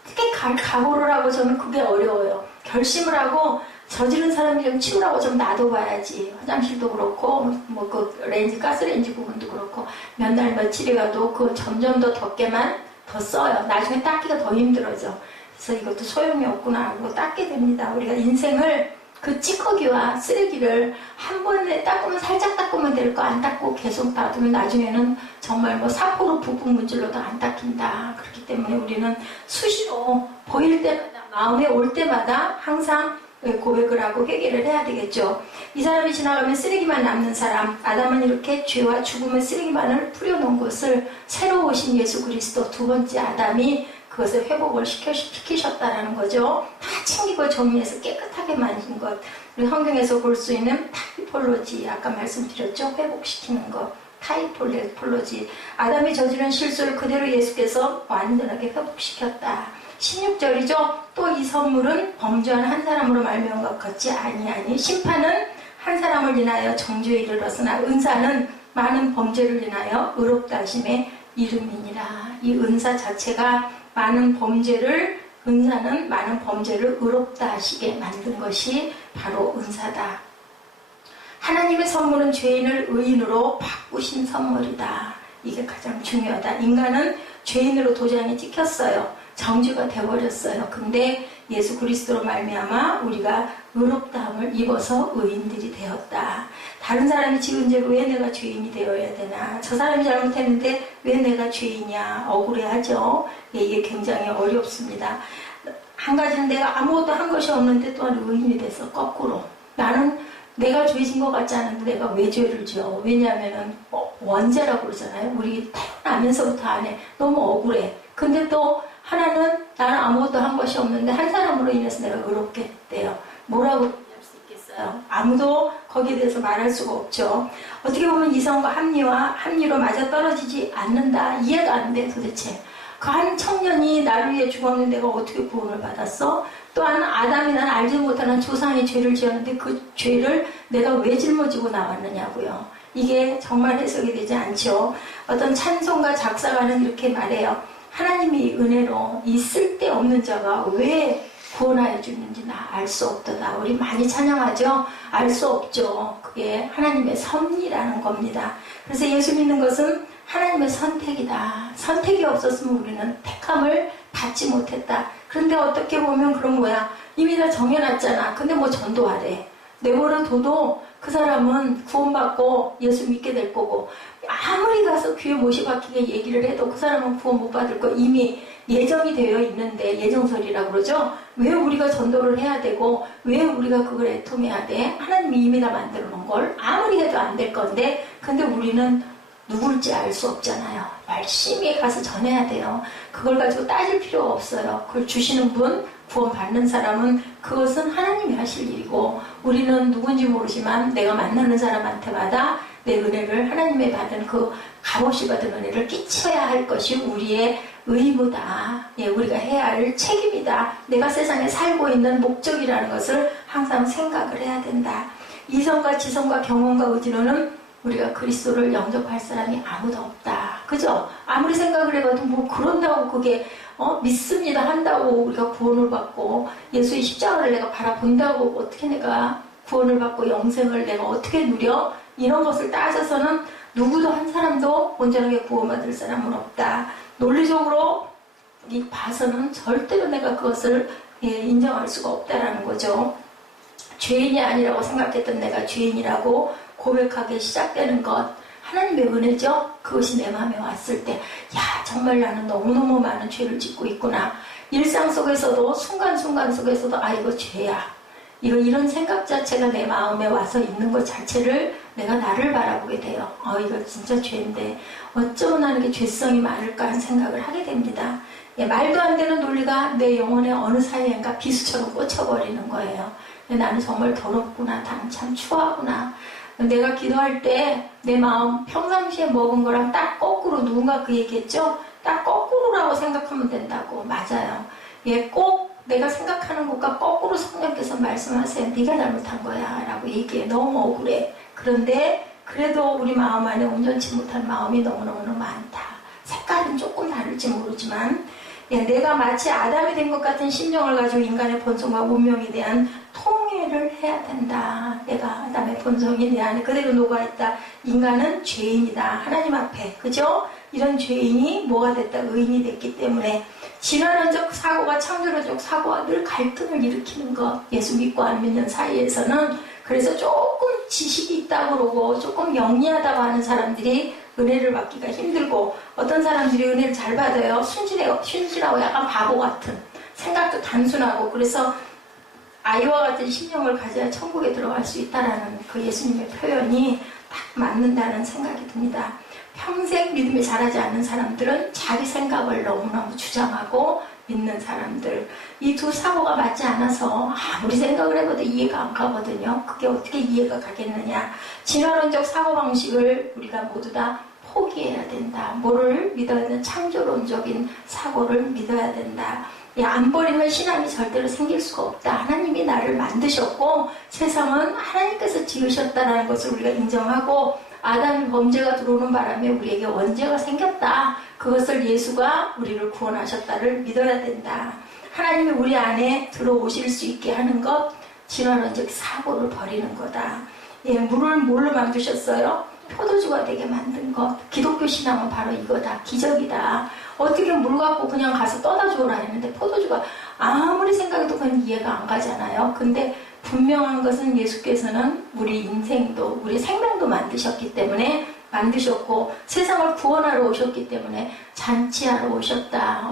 어떻게 각오를 하고 저는 그게 어려워요. 결심을 하고 저지른 사람이 좀 치우라고 좀 놔둬봐야지. 화장실도 그렇고 뭐 그 레인지 가스레인지 부분도 그렇고 몇 날 며칠이 가도 그 점점 더 덮개만 더 써요. 나중에 닦기가 더 힘들어져. 그래서 이것도 소용이 없구나 하고 닦게 됩니다. 우리가 인생을 그 찌꺼기와 쓰레기를 한 번에 닦으면 살짝 닦으면 될 거 안 닦고 계속 놔두면 나중에는 정말 뭐 사포로 부푼 문질러도 안 닦인다. 그렇기 때문에 우리는 수시로 보일 때마다 마음에 올 때마다 항상 고백을 하고 회개를 해야 되겠죠. 이 사람이 지나가면 쓰레기만 남는 사람, 아담은 이렇게 죄와 죽음의 쓰레기만을 뿌려놓은 것을 새로 오신 예수 그리스도 두 번째 아담이 그것을 회복을 시키셨다라는 거죠. 다 챙기고 정리해서 깨끗하게 만진 것. 우리 성경에서 볼 수 있는 타이폴로지, 아까 말씀드렸죠. 회복시키는 것. 타이폴로지. 아담이 저지른 실수를 그대로 예수께서 완전하게 회복시켰다. 16절이죠. 또 이 선물은 범죄한 한 사람으로 말미암은 것 같지 아니하니 심판은 한 사람을 인하여 정죄에 이르렀으나 은사는 많은 범죄를 인하여 의롭다 하심의 이름이니라. 이 은사 자체가 많은 범죄를 은사는 많은 범죄를 의롭다 하시게 만든 것이 바로 은사다. 하나님의 선물은 죄인을 의인으로 바꾸신 선물이다. 이게 가장 중요하다. 인간은 죄인으로 도장이 찍혔어요. 정죄가 되어버렸어요. 근데 예수 그리스도로 말미암아 우리가 의롭다함을 입어서 의인들이 되었다. 다른 사람이 지은 죄로 왜 내가 죄인이 되어야 되나? 저 사람이 잘못했는데 왜 내가 죄인이야? 억울해하죠. 이게 굉장히 어렵습니다. 한 가지는 내가 아무것도 한 것이 없는데 또한 의인이 돼서 거꾸로 나는 내가 죄진 것 같지 않은데 내가 왜 죄를 지어? 왜냐하면 원죄라고 그러잖아요. 우리 태어나면서부터 안 해. 너무 억울해. 근데 또 하나는 나는 아무것도 한 것이 없는데 한 사람으로 인해서 내가 의롭게 됐대요. 뭐라고 얘기할 수 있겠어요? 아무도 거기에 대해서 말할 수가 없죠. 어떻게 보면 이성과 합리로 맞아떨어지지 않는다. 이해가 안 돼 도대체. 그 한 청년이 나를 위해 죽었는데 내가 어떻게 구원을 받았어? 또한 아담이 난 알지 못하는 조상의 죄를 지었는데 그 죄를 내가 왜 짊어지고 나왔느냐고요. 이게 정말 해석이 되지 않죠. 어떤 찬송가 작사가는 이렇게 말해요. 하나님이 은혜로 이 쓸데없는 자가 왜 구원하여 주는지 나 알 수 없도다. 우리 많이 찬양하죠? 알 수 없죠. 그게 하나님의 섭리라는 겁니다. 그래서 예수 믿는 것은 하나님의 선택이다. 선택이 없었으면 우리는 택함을 받지 못했다. 그런데 어떻게 보면 그런 거야. 이미 다 정해놨잖아. 근데 뭐 전도하래. 내버려 둬도 그 사람은 구원받고 예수 믿게 될 거고 아무리 가서 귀에 못이 박히게 얘기를 해도 그 사람은 구원 못 받을 거 이미 예정이 되어 있는데 예정설이라고 그러죠. 왜 우리가 전도를 해야 되고 왜 우리가 그걸 애통해야 돼? 하나님이 이미 다 만들어 놓은 걸 아무리 해도 안 될 건데 근데 우리는 누굴지 알 수 없잖아요. 열심히 가서 전해야 돼요. 그걸 가지고 따질 필요가 없어요. 그걸 주시는 분, 구원 받는 사람은 그것은 하나님이 하실 일이고 우리는 누군지 모르지만 내가 만나는 사람한테마다 내 은혜를 하나님의 받은 그 값없이 받은 은혜를 끼쳐야 할 것이 우리의 의무다. 예, 우리가 해야 할 책임이다. 내가 세상에 살고 있는 목적이라는 것을 항상 생각을 해야 된다. 이성과 지성과 경험과 의지로는 우리가 그리스도를 영접할 사람이 아무도 없다. 그죠? 아무리 생각을 해봐도 뭐 그런다고 그게 믿습니다 한다고 우리가 구원을 받고 예수의 십자가를 내가 바라본다고 어떻게 내가 구원을 받고 영생을 내가 어떻게 누려? 이런 것을 따져서는 누구도 한 사람도 온전하게 구원받을 사람은 없다. 논리적으로 봐서는 절대로 내가 그것을 인정할 수가 없다라는 거죠. 죄인이 아니라고 생각했던 내가 죄인이라고 고백하게 시작되는 것 하나님의 은혜죠. 그것이 내 마음에 왔을 때 야 정말 나는 너무너무 많은 죄를 짓고 있구나. 일상 속에서도 순간순간 속에서도 아 이거 죄야. 이런 생각 자체가 내 마음에 와서 있는 것 자체를 내가 나를 바라보게 돼요. 이거 진짜 죄인데 어쩌면 나는 게 죄성이 많을까 하는 생각을 하게 됩니다. 말도 안 되는 논리가 내 영혼의 어느 사이엔가 비수처럼 꽂혀버리는 거예요. 나는 정말 더럽구나. 난 참 추하구나. 내가 기도할 때 내 마음 평상시에 먹은 거랑 딱 거꾸로 누군가 그 얘기했죠? 딱 거꾸로라고 생각하면 된다고. 맞아요. 예, 꼭 내가 생각하는 것과 거꾸로 성령께서 말씀하세요. 네가 잘못한 거야 라고 얘기해. 너무 억울해. 그런데 그래도 우리 마음 안에 온전치 못한 마음이 너무너무 많다. 색깔은 조금 다를지 모르지만 예, 내가 마치 아담이 된 것 같은 심령을 가지고 인간의 본성과 운명에 대한 통회를 해야 된다. 내가 아담의 본성이 내 안에 그대로 녹아있다. 인간은 죄인이다. 하나님 앞에. 그죠? 이런 죄인이 뭐가 됐다? 의인이 됐기 때문에 진화론적 사고가 창조론적 사고와 늘 갈등을 일으키는 것. 예수 믿고 안 믿는 사이에서는 그래서 조금 지식이 있다고 그러고 조금 영리하다고 하는 사람들이 은혜를 받기가 힘들고 어떤 사람들이 은혜를 잘 받아요. 순진하고 약간 바보 같은 생각도 단순하고 그래서 아이와 같은 심령을 가져야 천국에 들어갈 수 있다라는 그 예수님의 표현이 딱 맞는다는 생각이 듭니다. 평생 믿음이 자라지 않는 사람들은 자기 생각을 너무너무 주장하고 믿는 사람들 이 두 사고가 맞지 않아서 아무리 생각을 해봐도 이해가 안 가거든요. 그게 어떻게 이해가 가겠느냐. 진화론적 사고방식을 우리가 모두 다 포기해야 된다. 뭐를 믿어야 된다. 창조론적인 사고를 믿어야 된다. 안 버리면 신앙이 절대로 생길 수가 없다. 하나님이 나를 만드셨고 세상은 하나님께서 지으셨다는 것을 우리가 인정하고 아담이 범죄가 들어오는 바람에 우리에게 원죄가 생겼다. 그것을 예수가 우리를 구원하셨다를 믿어야 된다. 하나님이 우리 안에 들어오실 수 있게 하는 것, 진화론적 사고를 버리는 거다. 예, 물을 뭘로 만드셨어요? 포도주가 되게 만든 것. 기독교 신앙은 바로 이거다. 기적이다. 어떻게 물 갖고 그냥 가서 떠다 주오라 했는데 포도주가 아무리 생각해도 그냥 이해가 안 가잖아요. 근데 분명한 것은 예수께서는 우리 인생도 우리 생명도 만드셨기 때문에 만드셨고 세상을 구원하러 오셨기 때문에 잔치하러 오셨다.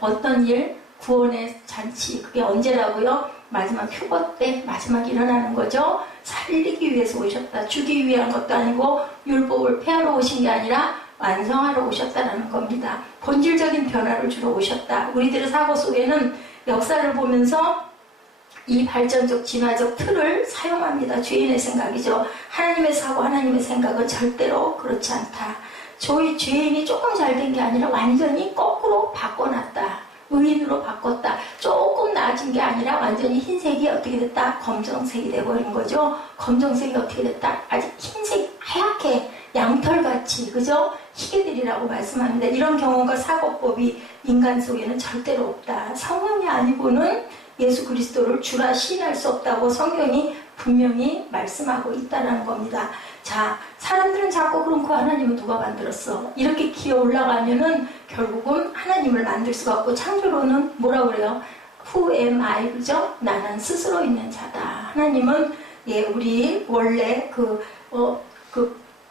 어떤 일? 구원의 잔치. 그게 언제라고요? 마지막 휴거 때 마지막에 일어나는 거죠. 살리기 위해서 오셨다. 주기 위한 것도 아니고 율법을 폐하러 오신 게 아니라 완성하러 오셨다는 겁니다. 본질적인 변화를 주러 오셨다. 우리들의 사고 속에는 역사를 보면서 이 발전적 진화적 틀을 사용합니다. 죄인의 생각이죠. 하나님의 사고 하나님의 생각은 절대로 그렇지 않다. 저희 죄인이 조금 잘 된 게 아니라 완전히 거꾸로 바꿔놨다. 의인으로 바꿨다. 조금 나아진 게 아니라 완전히 흰색이 어떻게 됐다? 검정색이 돼버린 거죠. 검정색이 어떻게 됐다? 아직 흰색 하얗게 양털같이 그죠? 희게들이라고 말씀합니다. 이런 경우가 사고법이 인간 속에는 절대로 없다. 성령이 아니고는 예수 그리스도를 주라 시인할 수 없다고 성경이 분명히 말씀하고 있다는 겁니다. 자, 사람들은 자꾸 그렇고 하나님은 누가 만들었어? 이렇게 기어 올라가면은 결국은 하나님을 만들 수가 없고 창조로는 뭐라 그래요? Who am I? 그죠? 나는 스스로 있는 자다. 하나님은 예, 우리 원래 그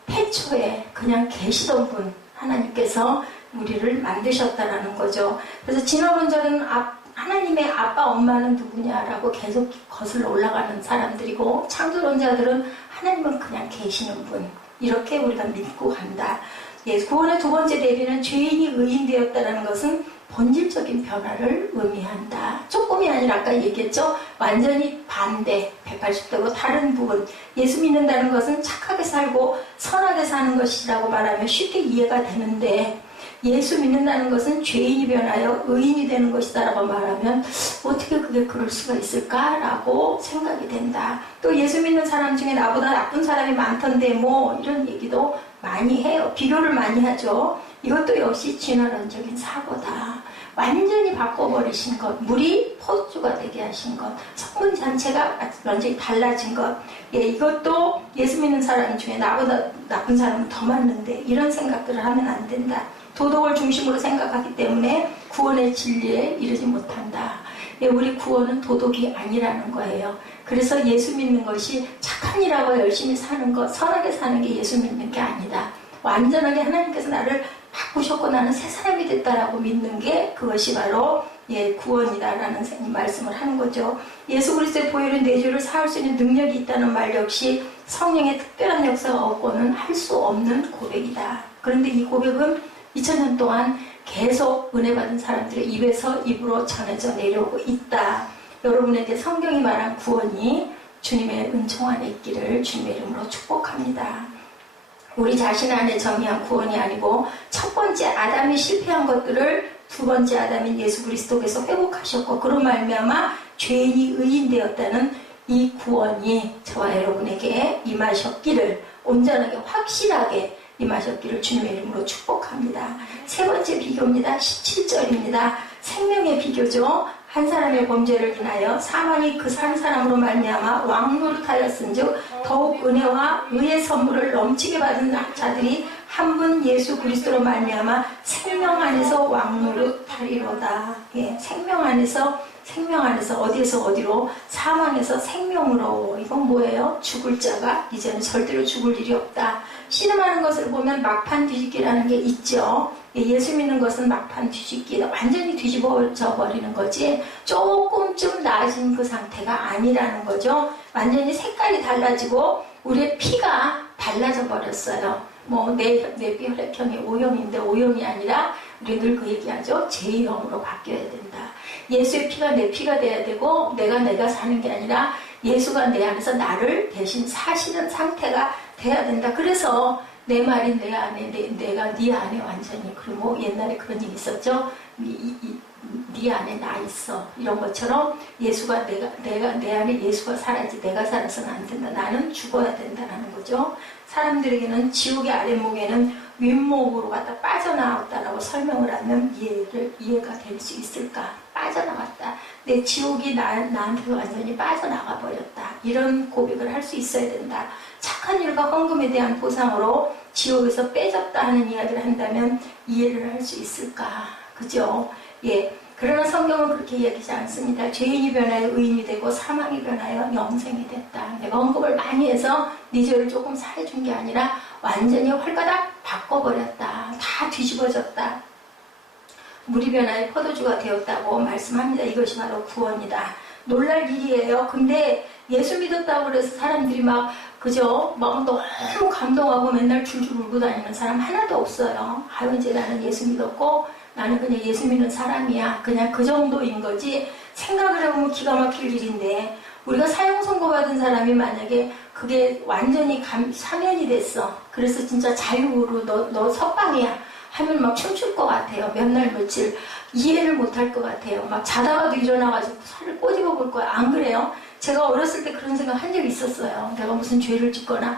태초에 그냥 계시던 분 하나님께서 우리를 만드셨다라는 거죠. 그래서 진화론자는 하나님의 아빠 엄마는 누구냐라고 계속 거슬러 올라가는 사람들이고 창조론자들은 하나님은 그냥 계시는 분 이렇게 우리가 믿고 간다. 예, 구원의 두 번째 대비는 죄인이 의인 되었다는 것은 본질적인 변화를 의미한다. 조금이 아니라 아까 얘기했죠. 완전히 반대 180도로 다른 부분. 예수 믿는다는 것은 착하게 살고 선하게 사는 것이라고 말하면 쉽게 이해가 되는데 예수 믿는다는 것은 죄인이 변하여 의인이 되는 것이다 라고 말하면 어떻게 그게 그럴 수가 있을까라고 생각이 된다. 또 예수 믿는 사람 중에 나보다 나쁜 사람이 많던데 뭐 이런 얘기도 많이 해요. 비교를 많이 하죠. 이것도 역시 진화론적인 사고다. 완전히 바꿔버리신 것, 물이 포도주가 되게 하신 것, 성분 자체가 완전히 달라진 것. 예, 이것도 예수 믿는 사람 중에 나보다 나쁜 사람은 더 많은데 이런 생각들을 하면 안 된다. 도덕을 중심으로 생각하기 때문에 구원의 진리에 이르지 못한다. 예, 우리 구원은 도덕이 아니라는 거예요. 그래서 예수 믿는 것이 착한 일하고 열심히 사는 것, 선하게 사는 게 예수 믿는 게 아니다. 완전하게 하나님께서 나를 바꾸셨고 나는 새 사람이 됐다라고 믿는 게 그것이 바로 예, 구원이다라는 말씀을 하는 거죠. 예수 그리스도의 보혈은 내 죄를 사할 수 있는 능력이 있다는 말 역시 성령의 특별한 역사가 없고는 할 수 없는 고백이다. 그런데 이 고백은 2000년 동안 계속 은혜 받은 사람들의 입에서 입으로 전해져 내려오고 있다. 여러분에게 성경이 말한 구원이 주님의 은총 안에 있기를 주님의 이름으로 축복합니다. 우리 자신 안에 정의한 구원이 아니고 첫 번째 아담이 실패한 것들을 두 번째 아담인 예수 그리스도께서 회복하셨고 그로 말미암아 죄인이 의인되었다는 이 구원이 저와 여러분에게 임하셨기를 온전하게 확실하게 임하셨기를 주님의 이름으로 축복합니다. 세 번째 비교입니다. 17절입니다. 생명의 비교죠. 한 사람의 범죄를 인하여 사망이 그 한 사람으로 말미암아 왕노릇하였은즉 더욱 은혜와 의의 선물을 넘치게 받은 자들이 한 분 예수 그리스도로 말미암아 생명 안에서 왕노릇하리로다. 예, 생명 안에서 어디에서 어디로? 사망에서 생명으로. 이건 뭐예요? 죽을 자가 이제는 절대로 죽을 일이 없다. 신음하는 것을 보면 막판 뒤집기라는 게 있죠. 예수 믿는 것은 막판 뒤집기, 완전히 뒤집어져 버리는 거지 조금쯤 나아진 그 상태가 아니라는 거죠. 완전히 색깔이 달라지고 우리의 피가 달라져 버렸어요. 뭐 내피 혈액형이 O형인데 O형이 아니라 우리 늘 그 얘기하죠. J형으로 바뀌어야 된다. 예수의 피가 내 피가 돼야 되고 내가 사는 게 아니라 예수가 내 안에서 나를 대신 사시는 상태가 돼야 된다. 그래서 내 말이 내 안에 내가 네 안에 완전히 그리고 옛날에 그런 얘기 있었죠. 네 안에 나 있어. 이런 것처럼 예수가 내 안에 예수가 살아야지 내가 살아서는 안 된다. 나는 죽어야 된다라는 거죠. 사람들에게는 지옥의 아랫목에는 윗목으로 갖다 빠져나왔다라고 설명을 하면 이해가 될 수 있을까? 빠져나왔다. 내 지옥이 나한테 완전히 빠져나가 버렸다. 이런 고백을 할 수 있어야 된다. 착한 일과 헌금에 대한 보상으로 지옥에서 빼졌다 하는 이야기를 한다면 이해를 할 수 있을까? 그죠? 예. 그러나 성경은 그렇게 이야기하지 않습니다. 죄인이 변하여 의인이 되고 사망이 변하여 영생이 됐다. 내가 헌금을 많이 해서 네 죄를 조금 사해준 게 아니라 완전히 헐가닥 바꿔버렸다. 다 뒤집어졌다. 물이 변하여 포도주가 되었다고 말씀합니다. 이것이 바로 구원이다. 놀랄 일이에요. 근데 예수 믿었다고 그래서 사람들이 막 너무 감동하고 맨날 줄줄 울고 다니는 사람 하나도 없어요. 아유, 이제 나는 예수 믿었고 나는 그냥 예수 믿는 사람이야. 그냥 그 정도인 거지. 생각을 해보면 기가 막힐 일인데 우리가 사형 선고받은 사람이 만약에 그게 완전히 사면이 됐어. 그래서 진짜 자유로 너 석방이야 하면 막 춤출 것 같아요. 몇 날 며칠 이해를 못할 것 같아요. 막 자다가도 일어나가지고 살을 꼬집어 볼 거야. 안 그래요? 제가 어렸을 때 그런 생각 한 적이 있었어요. 내가 무슨 죄를 짓거나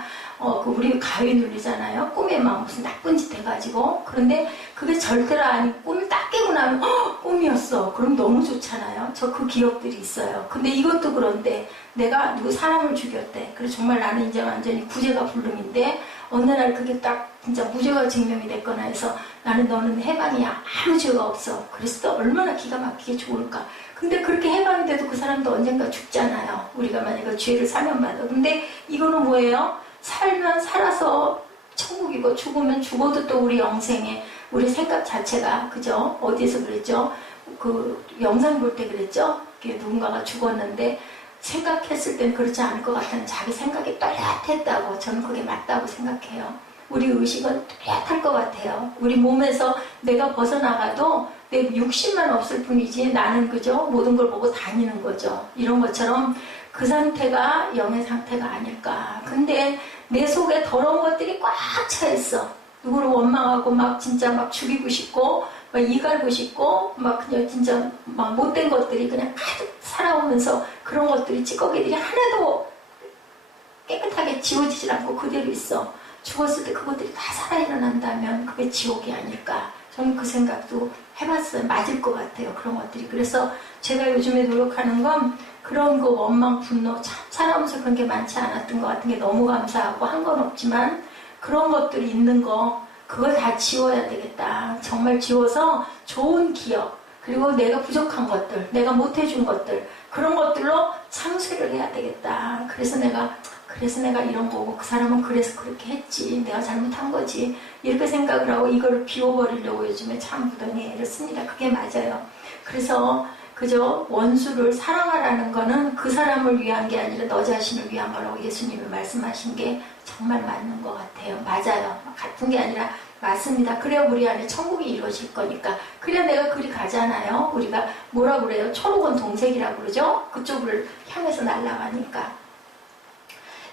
우리 가위 눌리잖아요. 꿈에 막 무슨 나쁜 짓 해가지고. 그런데 그게 절대로 아니고 꿈을 딱 깨고 나면 꿈이었어. 그럼 너무 좋잖아요. 저 그 기억들이 있어요. 근데 이것도 그런데 내가 누구 사람을 죽였대. 그래서 정말 나는 이제 완전히 구제가 불능인데 어느 날 그게 딱 진짜 무죄가 증명이 됐거나 해서 나는 너는 해방이야. 아무 죄가 없어. 그래서 얼마나 기가 막히게 좋을까. 근데 그렇게 해방이 돼도 그 사람도 언젠가 죽잖아요. 우리가 만약에 죄를 사면받아. 근데 이거는 뭐예요? 살면 살아서 천국이고 죽으면 죽어도 또 우리 영생에 우리 생각 자체가 그죠? 어디에서 그랬죠? 그 영상 볼 때 그랬죠? 누군가가 죽었는데 생각했을 땐 그렇지 않을 것 같다는 자기 생각이 또렷했다고. 저는 그게 맞다고 생각해요. 우리 의식은 또렷할 것 같아요. 우리 몸에서 내가 벗어나가도 내 육신만 없을 뿐이지 나는 그죠? 모든 걸 보고 다니는 거죠. 이런 것처럼 그 상태가 영의 상태가 아닐까. 근데 내 속에 더러운 것들이 꽉 차 있어. 누구를 원망하고 막 진짜 막 죽이고 싶고 막 이갈고 싶고 막 그냥 진짜 막 못된 것들이 그냥 가득 살아오면서 그런 것들이 찌꺼기들이 하나도 깨끗하게 지워지질 않고 그대로 있어. 죽었을 때 그것들이 다 살아 일어난다면 그게 지옥이 아닐까. 저는 그 생각도 해봤어요. 맞을 것 같아요. 그런 것들이. 그래서 제가 요즘에 노력하는 건 그런 거 원망, 분노, 참 살아오면서 그런 게 많지 않았던 것 같은 게 너무 감사하고 한 건 없지만 그런 것들이 있는 거 그걸 다 지워야 되겠다. 정말 지워서 좋은 기억 그리고 내가 부족한 것들, 내가 못해준 것들 그런 것들로 상쇄를 해야 되겠다. 그래서 내가 이런 거고 그 사람은 그래서 그렇게 했지. 내가 잘못한 거지. 이렇게 생각을 하고 이걸 비워버리려고 요즘에 참 무던히 애를 씁니다. 그게 맞아요. 그래서 그저 원수를 사랑하라는 거는 그 사람을 위한 게 아니라 너 자신을 위한 거라고 예수님이 말씀하신 게 정말 맞는 것 같아요. 맞아요. 같은 게 아니라 맞습니다. 그래야 우리 안에 천국이 이루어질 거니까. 그래야 내가 그리 가잖아요. 우리가 뭐라 그래요? 초록은 동색이라고 그러죠? 그쪽을 향해서 날아가니까.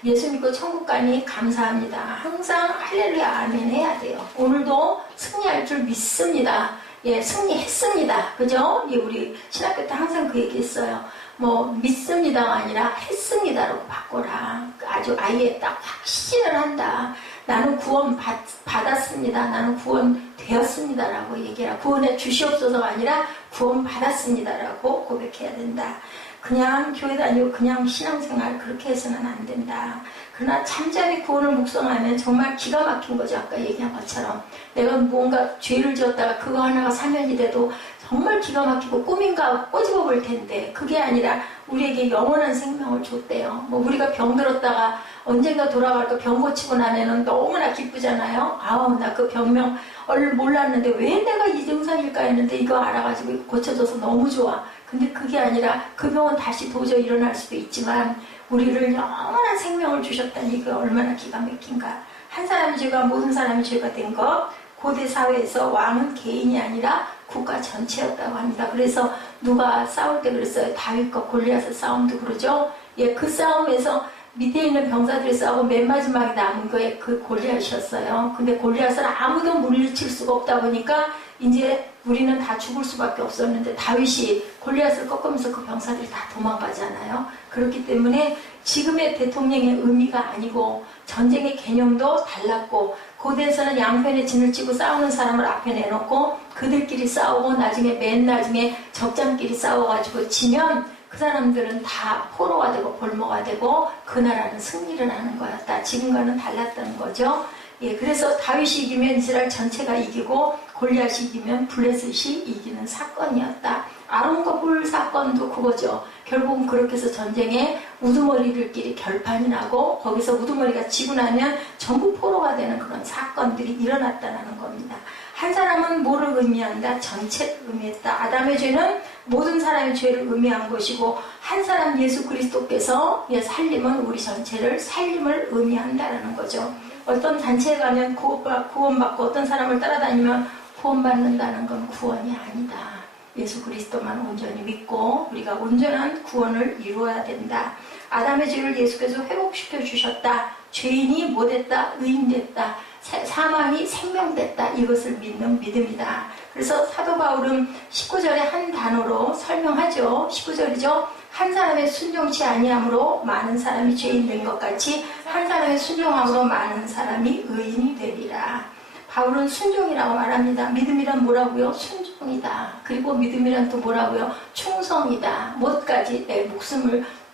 예수 믿고 천국 가니 감사합니다. 항상 할렐루야 아멘 해야 돼요. 오늘도 승리할 줄 믿습니다. 예, 승리했습니다. 그죠? 예, 우리 신학교 때 항상 그 얘기 했어요. 뭐 믿습니다가 아니라 했습니다라고 바꿔라. 아주 아예 딱 확신을 한다. 나는 구원 받았습니다. 나는 구원 되었습니다라고 얘기해라. 구원해 주시옵소서가 아니라 구원 받았습니다라고 고백해야 된다. 그냥 교회 다니고 그냥 신앙생활 그렇게 해서는 안 된다. 그러나 잠잠히 구원을 묵상하면 정말 기가 막힌 거죠. 아까 얘기한 것처럼 내가 무언가 죄를 지었다가 그거 하나가 사면이 돼도 정말 기가 막히고 꿈인가 꼬집어 볼 텐데 그게 아니라 우리에게 영원한 생명을 줬대요. 뭐 우리가 병들었다가 언젠가 돌아갈까 병 고치고 나면은 너무나 기쁘잖아요. 아우 나 그 병명 얼른 몰랐는데 왜 내가 이 증상일까 했는데 이거 알아가지고 고쳐져서 너무 좋아. 근데 그게 아니라 그 병은 다시 도저히 일어날 수도 있지만 우리를 영원한 생명을 주셨다니 이게 얼마나 기가 막힌가. 한 사람의 죄가 모든 사람의 죄가 된 것. 고대 사회에서 왕은 개인이 아니라 국가 전체였다고 합니다. 그래서 누가 싸울 때 그랬어요. 다윗과 골리앗의 싸움도 그러죠. 예, 그 싸움에서 밑에 있는 병사들이 싸우고 맨 마지막에 남은 거에 그 골리앗이었어요. 근데 골리앗을 아무도 물리칠 수가 없다 보니까 이제 우리는 다 죽을 수밖에 없었는데 다윗이 골리앗을 꺾으면서 그 병사들이 다 도망가잖아요. 그렇기 때문에 지금의 대통령의 의미가 아니고 전쟁의 개념도 달랐고 고대에서는 양편에 진을 치고 싸우는 사람을 앞에 내놓고 그들끼리 싸우고 나중에 맨 나중에 적장끼리 싸워가지고 지면 그 사람들은 다 포로가 되고 볼모가 되고 그 나라는 승리를 하는 거였다. 지금과는 달랐다는 거죠. 예, 그래서 다윗이 이기면 이스라엘 전체가 이기고 골리앗이 이기면 블레셋이 이기는 사건이었다. 아론과 볼 사건도 그거죠. 결국은 그렇게 해서 전쟁에 우두머리들끼리 결판이 나고 거기서 우두머리가 지고 나면 전부 포로가 되는 그런 사건들이 일어났다는 겁니다. 한 사람은 뭐를 의미한다? 전체를 의미했다. 아담의 죄는 모든 사람의 죄를 의미한 것이고 한 사람 예수 그리스도께서 살림은 우리 전체를 살림을 의미한다라는 거죠. 어떤 단체에 가면 구원받고 어떤 사람을 따라다니면 구원받는다는 건 구원이 아니다. 예수 그리스도만 온전히 믿고 우리가 온전한 구원을 이루어야 된다. 아담의 죄를 예수께서 회복시켜 주셨다. 죄인이 못했다. 의인됐다. 사망이 생명됐다. 이것을 믿는 믿음이다. 그래서 사도 바울은 19절에 한 단어로 설명하죠. 19절이죠. 한 사람의 순종치 아니함으로 많은 사람이 죄인 된 것 같이 한 사람의 순종함으로 많은 사람이 의인이 되리라. 바울은 순종이라고 말합니다. 믿음이란 뭐라고요? 순종이다. 그리고 믿음이란 또 뭐라고요? 충성이다. 뭐까지 내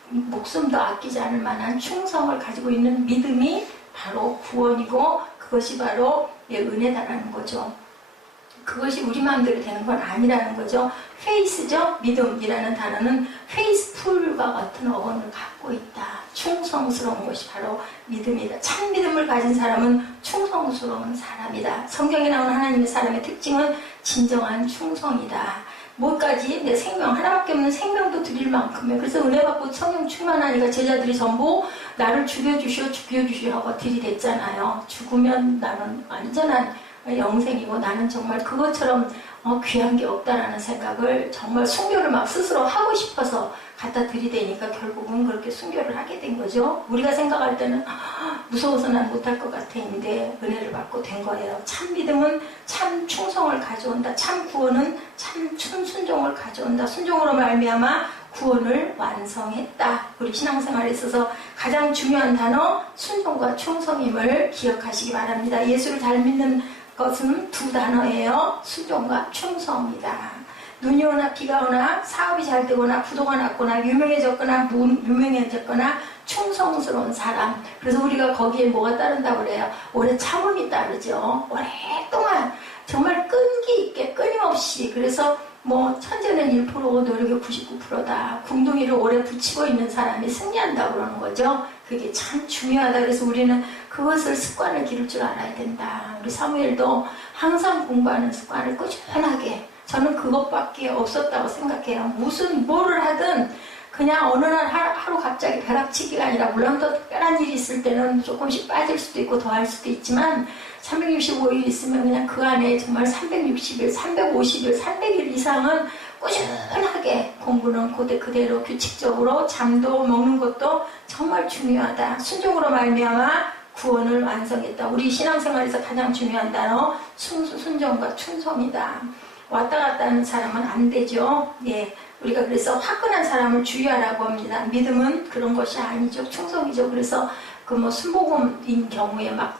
목숨도 아끼지 않을 만한 충성을 가지고 있는 믿음이 바로 구원이고 그것이 바로 은혜다라는 거죠. 그것이 우리 마음대로 되는 건 아니라는 거죠. 페이스죠. 믿음이라는 단어는 페이스풀과 같은 어원을 갖고 있다. 충성스러운 것이 바로 믿음이다. 참 믿음을 가진 사람은 충성스러운 사람이다. 성경에 나오는 하나님의 사람의 특징은 진정한 충성이다. 뭐까지? 내 생명 하나밖에 없는 생명도 드릴 만큼에 그래서 은혜 받고 성령 충만하니까 제자들이 전부 나를 죽여주시오 하고 들이댔잖아요. 죽으면 나는 완전한 영생이고 나는 정말 그것처럼 귀한 게 없다라는 생각을 정말 순교를 막 스스로 하고 싶어서 갖다 들이대니까 결국은 그렇게 순교를 하게 된 거죠. 우리가 생각할 때는 무서워서 난 못할 것 같았는데 은혜를 받고 된 거예요. 참 믿음은 참 충성을 가져온다. 참 구원은 참 순종을 가져온다. 순종으로 말미암아 구원을 완성했다. 우리 신앙생활에 있어서 가장 중요한 단어 순종과 충성임을 기억하시기 바랍니다. 예수를 잘 믿는 것은 두 단어예요. 순종과 충성이다. 눈이 오나 비가 오나 사업이 잘 되거나 부도가 났거나 유명해졌거나 유명해졌거나 충성스러운 사람. 그래서 우리가 거기에 뭐가 따른다고 그래요? 오래 참음이 따르죠. 오랫동안 정말 끈기 있게 끊임없이. 그래서 뭐 천재는 1%고 노력이 99%다. 궁둥이를 오래 붙이고 있는 사람이 승리한다고 그러는 거죠. 그게 참 중요하다. 그래서 우리는 그것을 습관을 기를 줄 알아야 된다. 우리 사무엘도 항상 공부하는 습관을 꾸준하게. 저는 그것밖에 없었다고 생각해요. 뭐를 하든 그냥 어느 날 하루 갑자기 벼락치기가 아니라 물론 또 특별한 일이 있을 때는 조금씩 빠질 수도 있고 더 할 수도 있지만 365일 있으면 그냥 그 안에 정말 360일, 350일, 300일 이상은 꾸준하게 공부는 그대로 규칙적으로 잠도 먹는 것도 정말 중요하다. 순종으로 말미암아 구원을 완성했다. 우리 신앙생활에서 가장 중요한 단어 순종과 충성이다. 왔다 갔다 하는 사람은 안 되죠. 예, 우리가 그래서 화끈한 사람을 주의하라고 합니다. 믿음은 그런 것이 아니죠. 충성이죠. 그래서 그 뭐 순복음인 경우에 막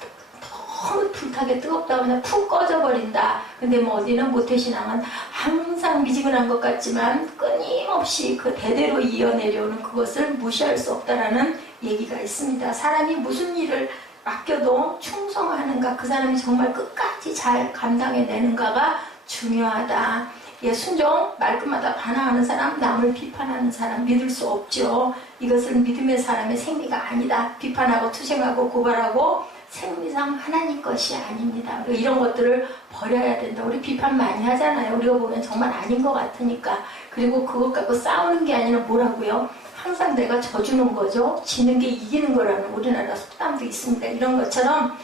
너무 불타게 뜨겁다고 그냥 푹 꺼져버린다. 근데 뭐 어디는 모태신앙은 항상 미지근한 것 같지만 끊임없이 그 대대로 이어내려오는 그것을 무시할 수 없다라는 얘기가 있습니다. 사람이 무슨 일을 맡겨도 충성하는가, 그 사람이 정말 끝까지 잘 감당해내는가가 중요하다. 예, 순종, 말끝마다 반항하는 사람, 남을 비판하는 사람 믿을 수 없죠. 이것은 믿음의 사람의 생리가 아니다. 비판하고 투쟁하고 고발하고 생리상 하나님 것이 아닙니다. 우리가 이런 것들을 버려야 된다. 우리 비판 많이 하잖아요. 우리가 보면 정말 아닌 것 같으니까. 그리고 그것 갖고 싸우는 게 아니라 뭐라고요? 항상 내가 져주는 거죠. 지는 게 이기는 거라는 우리나라 속담도 있습니다. 이런 것처럼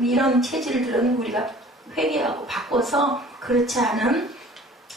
이런 체질들은 우리가 회개하고 바꿔서 그렇지 않은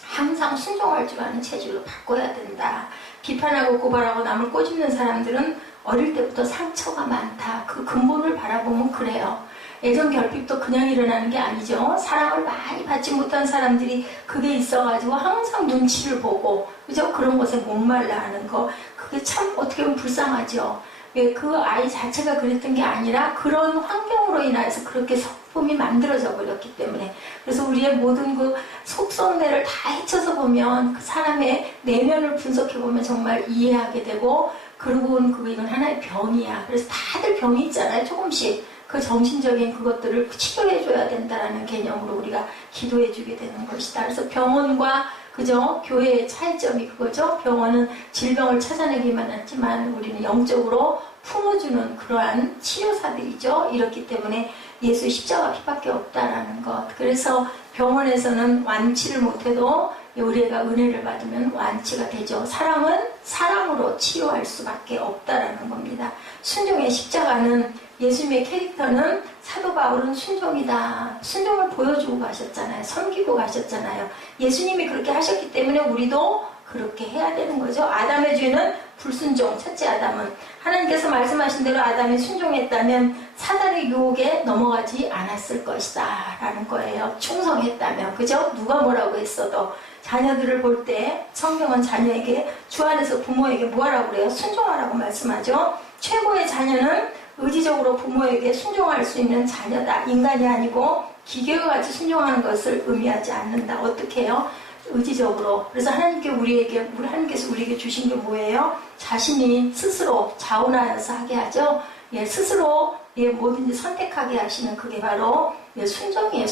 항상 순종할 줄 아는 체질로 바꿔야 된다. 비판하고 고발하고 남을 꼬집는 사람들은 어릴 때부터 상처가 많다. 그 근본을 바라보면 그래요. 애정 결핍도 그냥 일어나는 게 아니죠. 사랑을 많이 받지 못한 사람들이 그게 있어가지고 항상 눈치를 보고, 그죠? 그런 것에 목말라 하는 거. 그게 참 어떻게 보면 불쌍하죠. 왜 그 아이 자체가 그랬던 게 아니라 그런 환경으로 인해서 그렇게 성품이 만들어져 버렸기 때문에. 그래서 우리의 모든 그 속성내를 다 헤쳐서 보면 그 사람의 내면을 분석해 보면 정말 이해하게 되고, 그러고는 이건 하나의 병이야. 그래서 다들 병이 있잖아요. 조금씩. 그 정신적인 그것들을 치료해줘야 된다라는 개념으로 우리가 기도해주게 되는 것이다. 그래서 병원과 그죠? 교회의 차이점이 그거죠. 병원은 질병을 찾아내기만 하지만 우리는 영적으로 품어주는 그러한 치료사들이죠. 이렇기 때문에 예수 십자가 피밖에 없다라는 것. 그래서 병원에서는 완치를 못해도 우리가 은혜를 받으면 완치가 되죠. 사랑은 사랑으로 치료할 수밖에 없다라는 겁니다. 순종의 십자가는, 예수님의 캐릭터는, 사도 바울은 순종이다. 순종을 보여주고 가셨잖아요. 섬기고 가셨잖아요. 예수님이 그렇게 하셨기 때문에 우리도 그렇게 해야 되는 거죠. 아담의 죄는 불순종, 첫째 아담은. 하나님께서 말씀하신 대로 아담이 순종했다면 사단의 유혹에 넘어가지 않았을 것이다 라는 거예요. 충성했다면. 그죠? 누가 뭐라고 했어도. 자녀들을 볼 때 성경은 자녀에게, 주 안에서 부모에게 뭐하라고 그래요? 순종하라고 말씀하죠. 최고의 자녀는 의지적으로 부모에게 순종할 수 있는 자녀다. 인간이 아니고 기계와 같이 순종하는 것을 의미하지 않는다. 어떻게 해요? 의지적으로. 그래서 하나님께서 우리에게 주신 게 뭐예요? 자신이 스스로 자원하여서 하게 하죠. 예, 스스로 뭐든지 선택하게 하시는 그게 바로 순종이에요.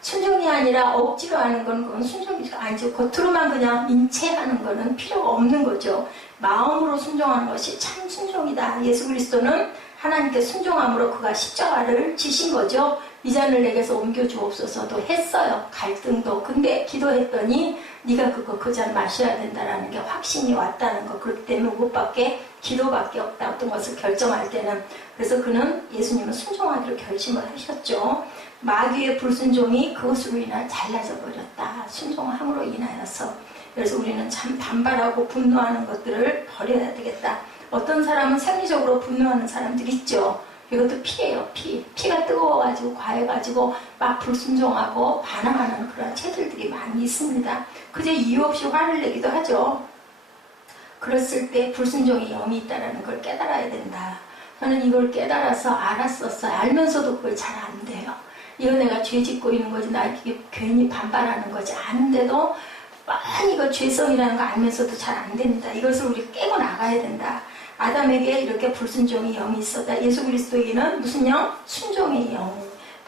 순종이 아니라 억지로 하는 건 그건 순종이 아니죠. 겉으로만 그냥 인체하는 거는 필요가 없는 거죠. 마음으로 순종하는 것이 참 순종이다. 예수 그리스도는 하나님께 순종함으로 그가 십자가를 지신 거죠. 이 잔을 내게서 옮겨주옵소서도 했어요. 갈등도. 근데 기도했더니 네가 그 잔 마셔야 된다라는 게 확신이 왔다는 거. 그렇기 때문에 그것밖에, 기도밖에 없다. 어떤 것을 결정할 때는. 그래서 그는, 예수님은 순종하기로 결심을 하셨죠. 마귀의 불순종이 그것으로 인하여 잘라져 버렸다. 순종함으로 인하여서. 그래서 우리는 참 반발하고 분노하는 것들을 버려야 되겠다. 어떤 사람은 생리적으로 분노하는 사람들이 있죠. 이것도 피예요. 피가 뜨거워가지고 과해가지고 막 불순종하고 반항하는 그런 체질들이 많이 있습니다. 그저 이유 없이 화를 내기도 하죠. 그랬을 때 불순종의 영이 있다는 걸 깨달아야 된다. 저는 이걸 깨달아서 알았었어요. 알면서도 그걸 잘 안 돼요. 이거 내가 죄 짓고 있는 거지, 나 이게 괜히 반발하는 거지. 아는데도 많이 이거 죄성이라는 거 알면서도 잘 안 됩니다. 이것을 우리 깨고 나가야 된다. 아담에게 이렇게 불순종의 영이 있었다. 예수 그리스도에게는 무슨 영? 순종의 영.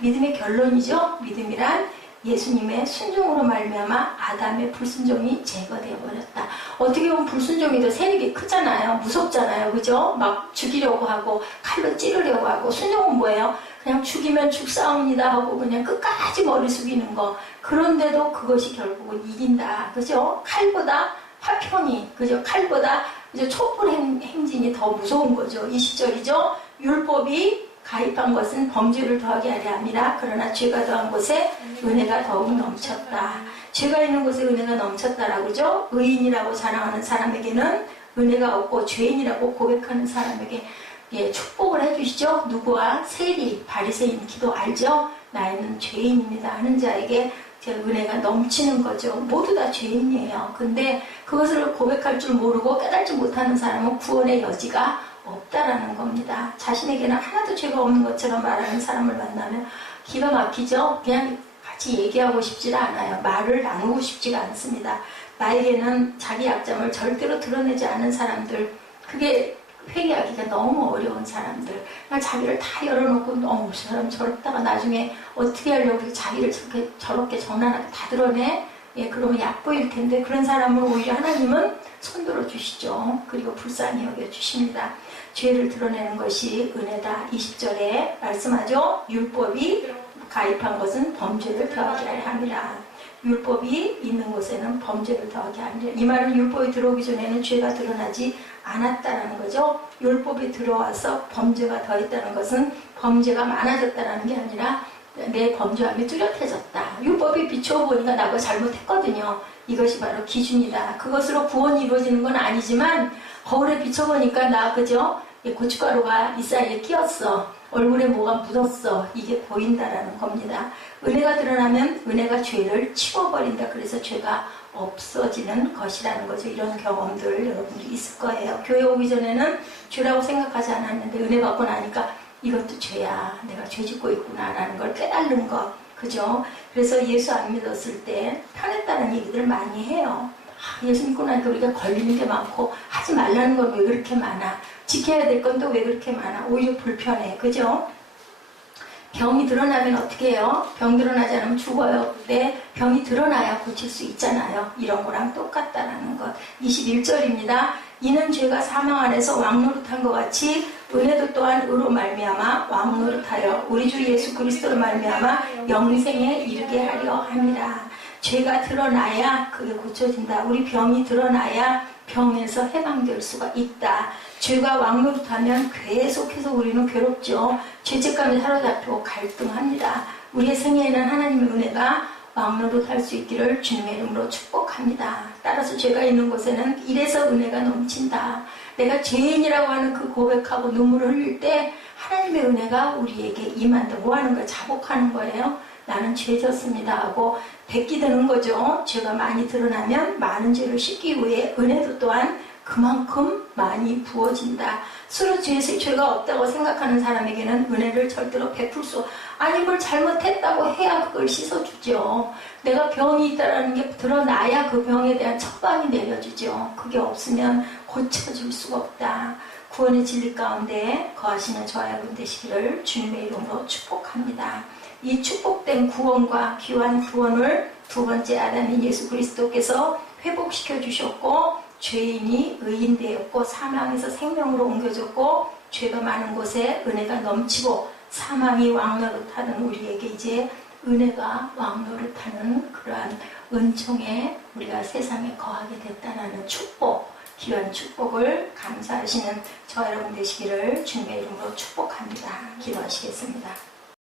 믿음의 결론이죠. 믿음이란 예수님의 순종으로 말미암아 아담의 불순종이 제거되어 버렸다. 어떻게 보면 불순종이 더 세력이 크잖아요. 무섭잖아요. 그죠? 막 죽이려고 하고 칼로 찌르려고 하고. 순종은 뭐예요? 그냥 죽이면 죽사옵니다 하고 그냥 끝까지 머리 숙이는 거. 그런데도 그것이 결국은 이긴다. 그죠? 칼보다 화평이, 그죠? 칼보다 그죠? 촛불 행진이 더 무서운 거죠. 이 시절이죠. 율법이 가입한 것은 범죄를 더하게 하려 함이라. 그러나 죄가 더한 곳에 은혜가 더욱 넘쳤다. 죄가 있는 곳에 은혜가 넘쳤다라고 그러죠. 의인이라고 자랑하는 사람에게는 은혜가 없고 죄인이라고 고백하는 사람에게 축복을 해주시죠. 누구와? 세리 바리새인 기도 알죠? 나는 죄인입니다 하는 자에게 은혜가 넘치는 거죠. 모두 다 죄인이에요. 근데 그것을 고백할 줄 모르고 깨달지 못하는 사람은 구원의 여지가 없다라는 겁니다. 자신에게는 하나도 죄가 없는 것처럼 말하는 사람을 만나면 기가 막히죠. 그냥 같이 얘기하고 싶지가 않아요. 말을 나누고 싶지가 않습니다. 나에게는 자기 약점을 절대로 드러내지 않은 사람들, 그게 회개하기가 너무 어려운 사람들, 그냥 자기를 다 열어놓고 너무 저 사람 저랬다가 나중에 어떻게 하려고 자기를 저렇게 정난하게 다 드러내? 그러면 얕보일 텐데 그런 사람을 오히려 하나님은 손들어 주시죠. 그리고 불쌍히 여겨 주십니다. 죄를 드러내는 것이 은혜다. 20절에 말씀하죠. 율법이 가입한 것은 범죄를 더하게 하려 함이라. 율법이 있는 곳에는 범죄를 더하게 하리라. 이 말은 율법이 들어오기 전에는 죄가 드러나지 않았다라는 거죠. 율법이 들어와서 범죄가 더했다는 것은 범죄가 많아졌다라는 게 아니라 내 범죄함이 뚜렷해졌다. 율법이 비춰보니까 나가 잘못했거든요. 이것이 바로 기준이다. 그것으로 구원이 이루어지는 건 아니지만 거울에 비춰보니까 나 그죠? 고춧가루가 이 사이에 끼었어. 얼굴에 뭐가 묻었어. 이게 보인다라는 겁니다. 은혜가 드러나면 은혜가 죄를 치워버린다. 그래서 죄가 없어지는 것이라는 거죠. 이런 경험들 여러분들이 있을 거예요. 교회 오기 전에는 죄라고 생각하지 않았는데 은혜 받고 나니까 이것도 죄야. 내가 죄 짓고 있구나라는 걸 깨달는 것. 그죠? 그래서 예수 안 믿었을 때 편했다는 얘기들을 많이 해요. 예수 믿고 나니까 우리가 걸리는 게 많고 하지 말라는 건 왜 그렇게 많아? 지켜야 될 건 또 왜 그렇게 많아? 오히려 불편해. 그죠? 병이 드러나면 어떻게 해요? 병 드러나지 않으면 죽어요. 근데 병이 드러나야 고칠 수 있잖아요. 이런 거랑 똑같다라는 것. 21절입니다. 이는 죄가 사망 안에서 왕노릇한 것 같이 은혜도 또한 의로 말미암아 왕노릇하여 우리 주 예수 그리스도로 말미암아 영생에 이르게 하려 함이라. 죄가 드러나야 그게 고쳐진다. 우리 병이 드러나야 병에서 해방될 수가 있다. 죄가 왕노릇하면 계속해서 우리는 괴롭죠. 죄책감에 사로잡히고 갈등합니다. 우리의 생애에는 하나님의 은혜가 왕노릇할 수 있기를 주님의 이름으로 축복합니다. 따라서 죄가 있는 곳에는 이래서 은혜가 넘친다. 내가 죄인이라고 하는 그 고백하고 눈물을 흘릴 때 하나님의 은혜가 우리에게 임한다. 뭐 하는 거예요? 자복하는 거예요. 나는 죄 졌습니다 하고 베끼드는 거죠. 죄가 많이 드러나면 많은 죄를 씻기 위해 은혜도 또한 그만큼 많이 부어진다. 서로 죄가 없다고 생각하는 사람에게는 은혜를 절대로 베풀 수, 아니 뭘 잘못했다고 해야 그걸 씻어주죠. 내가 병이 있다는 게 드러나야 그 병에 대한 처방이 내려지죠. 그게 없으면 고쳐줄 수가 없다. 구원의 진리 가운데 거하시는 저와 여러분 되시기를 주님의 이름으로 축복합니다. 이 축복된 구원과 귀한 구원을 두 번째 아담인 예수 그리스도께서 회복시켜 주셨고, 죄인이 의인 되었고 사망에서 생명으로 옮겨졌고, 죄가 많은 곳에 은혜가 넘치고 사망이 왕노릇하는 우리에게 이제 은혜가 왕노릇하는 그러한 은총에 우리가 세상에 거하게 됐다는 축복, 귀한 축복을 감사하시는 저와 여러분 되시기를 주님의 이름으로 축복합니다. 기도하시겠습니다.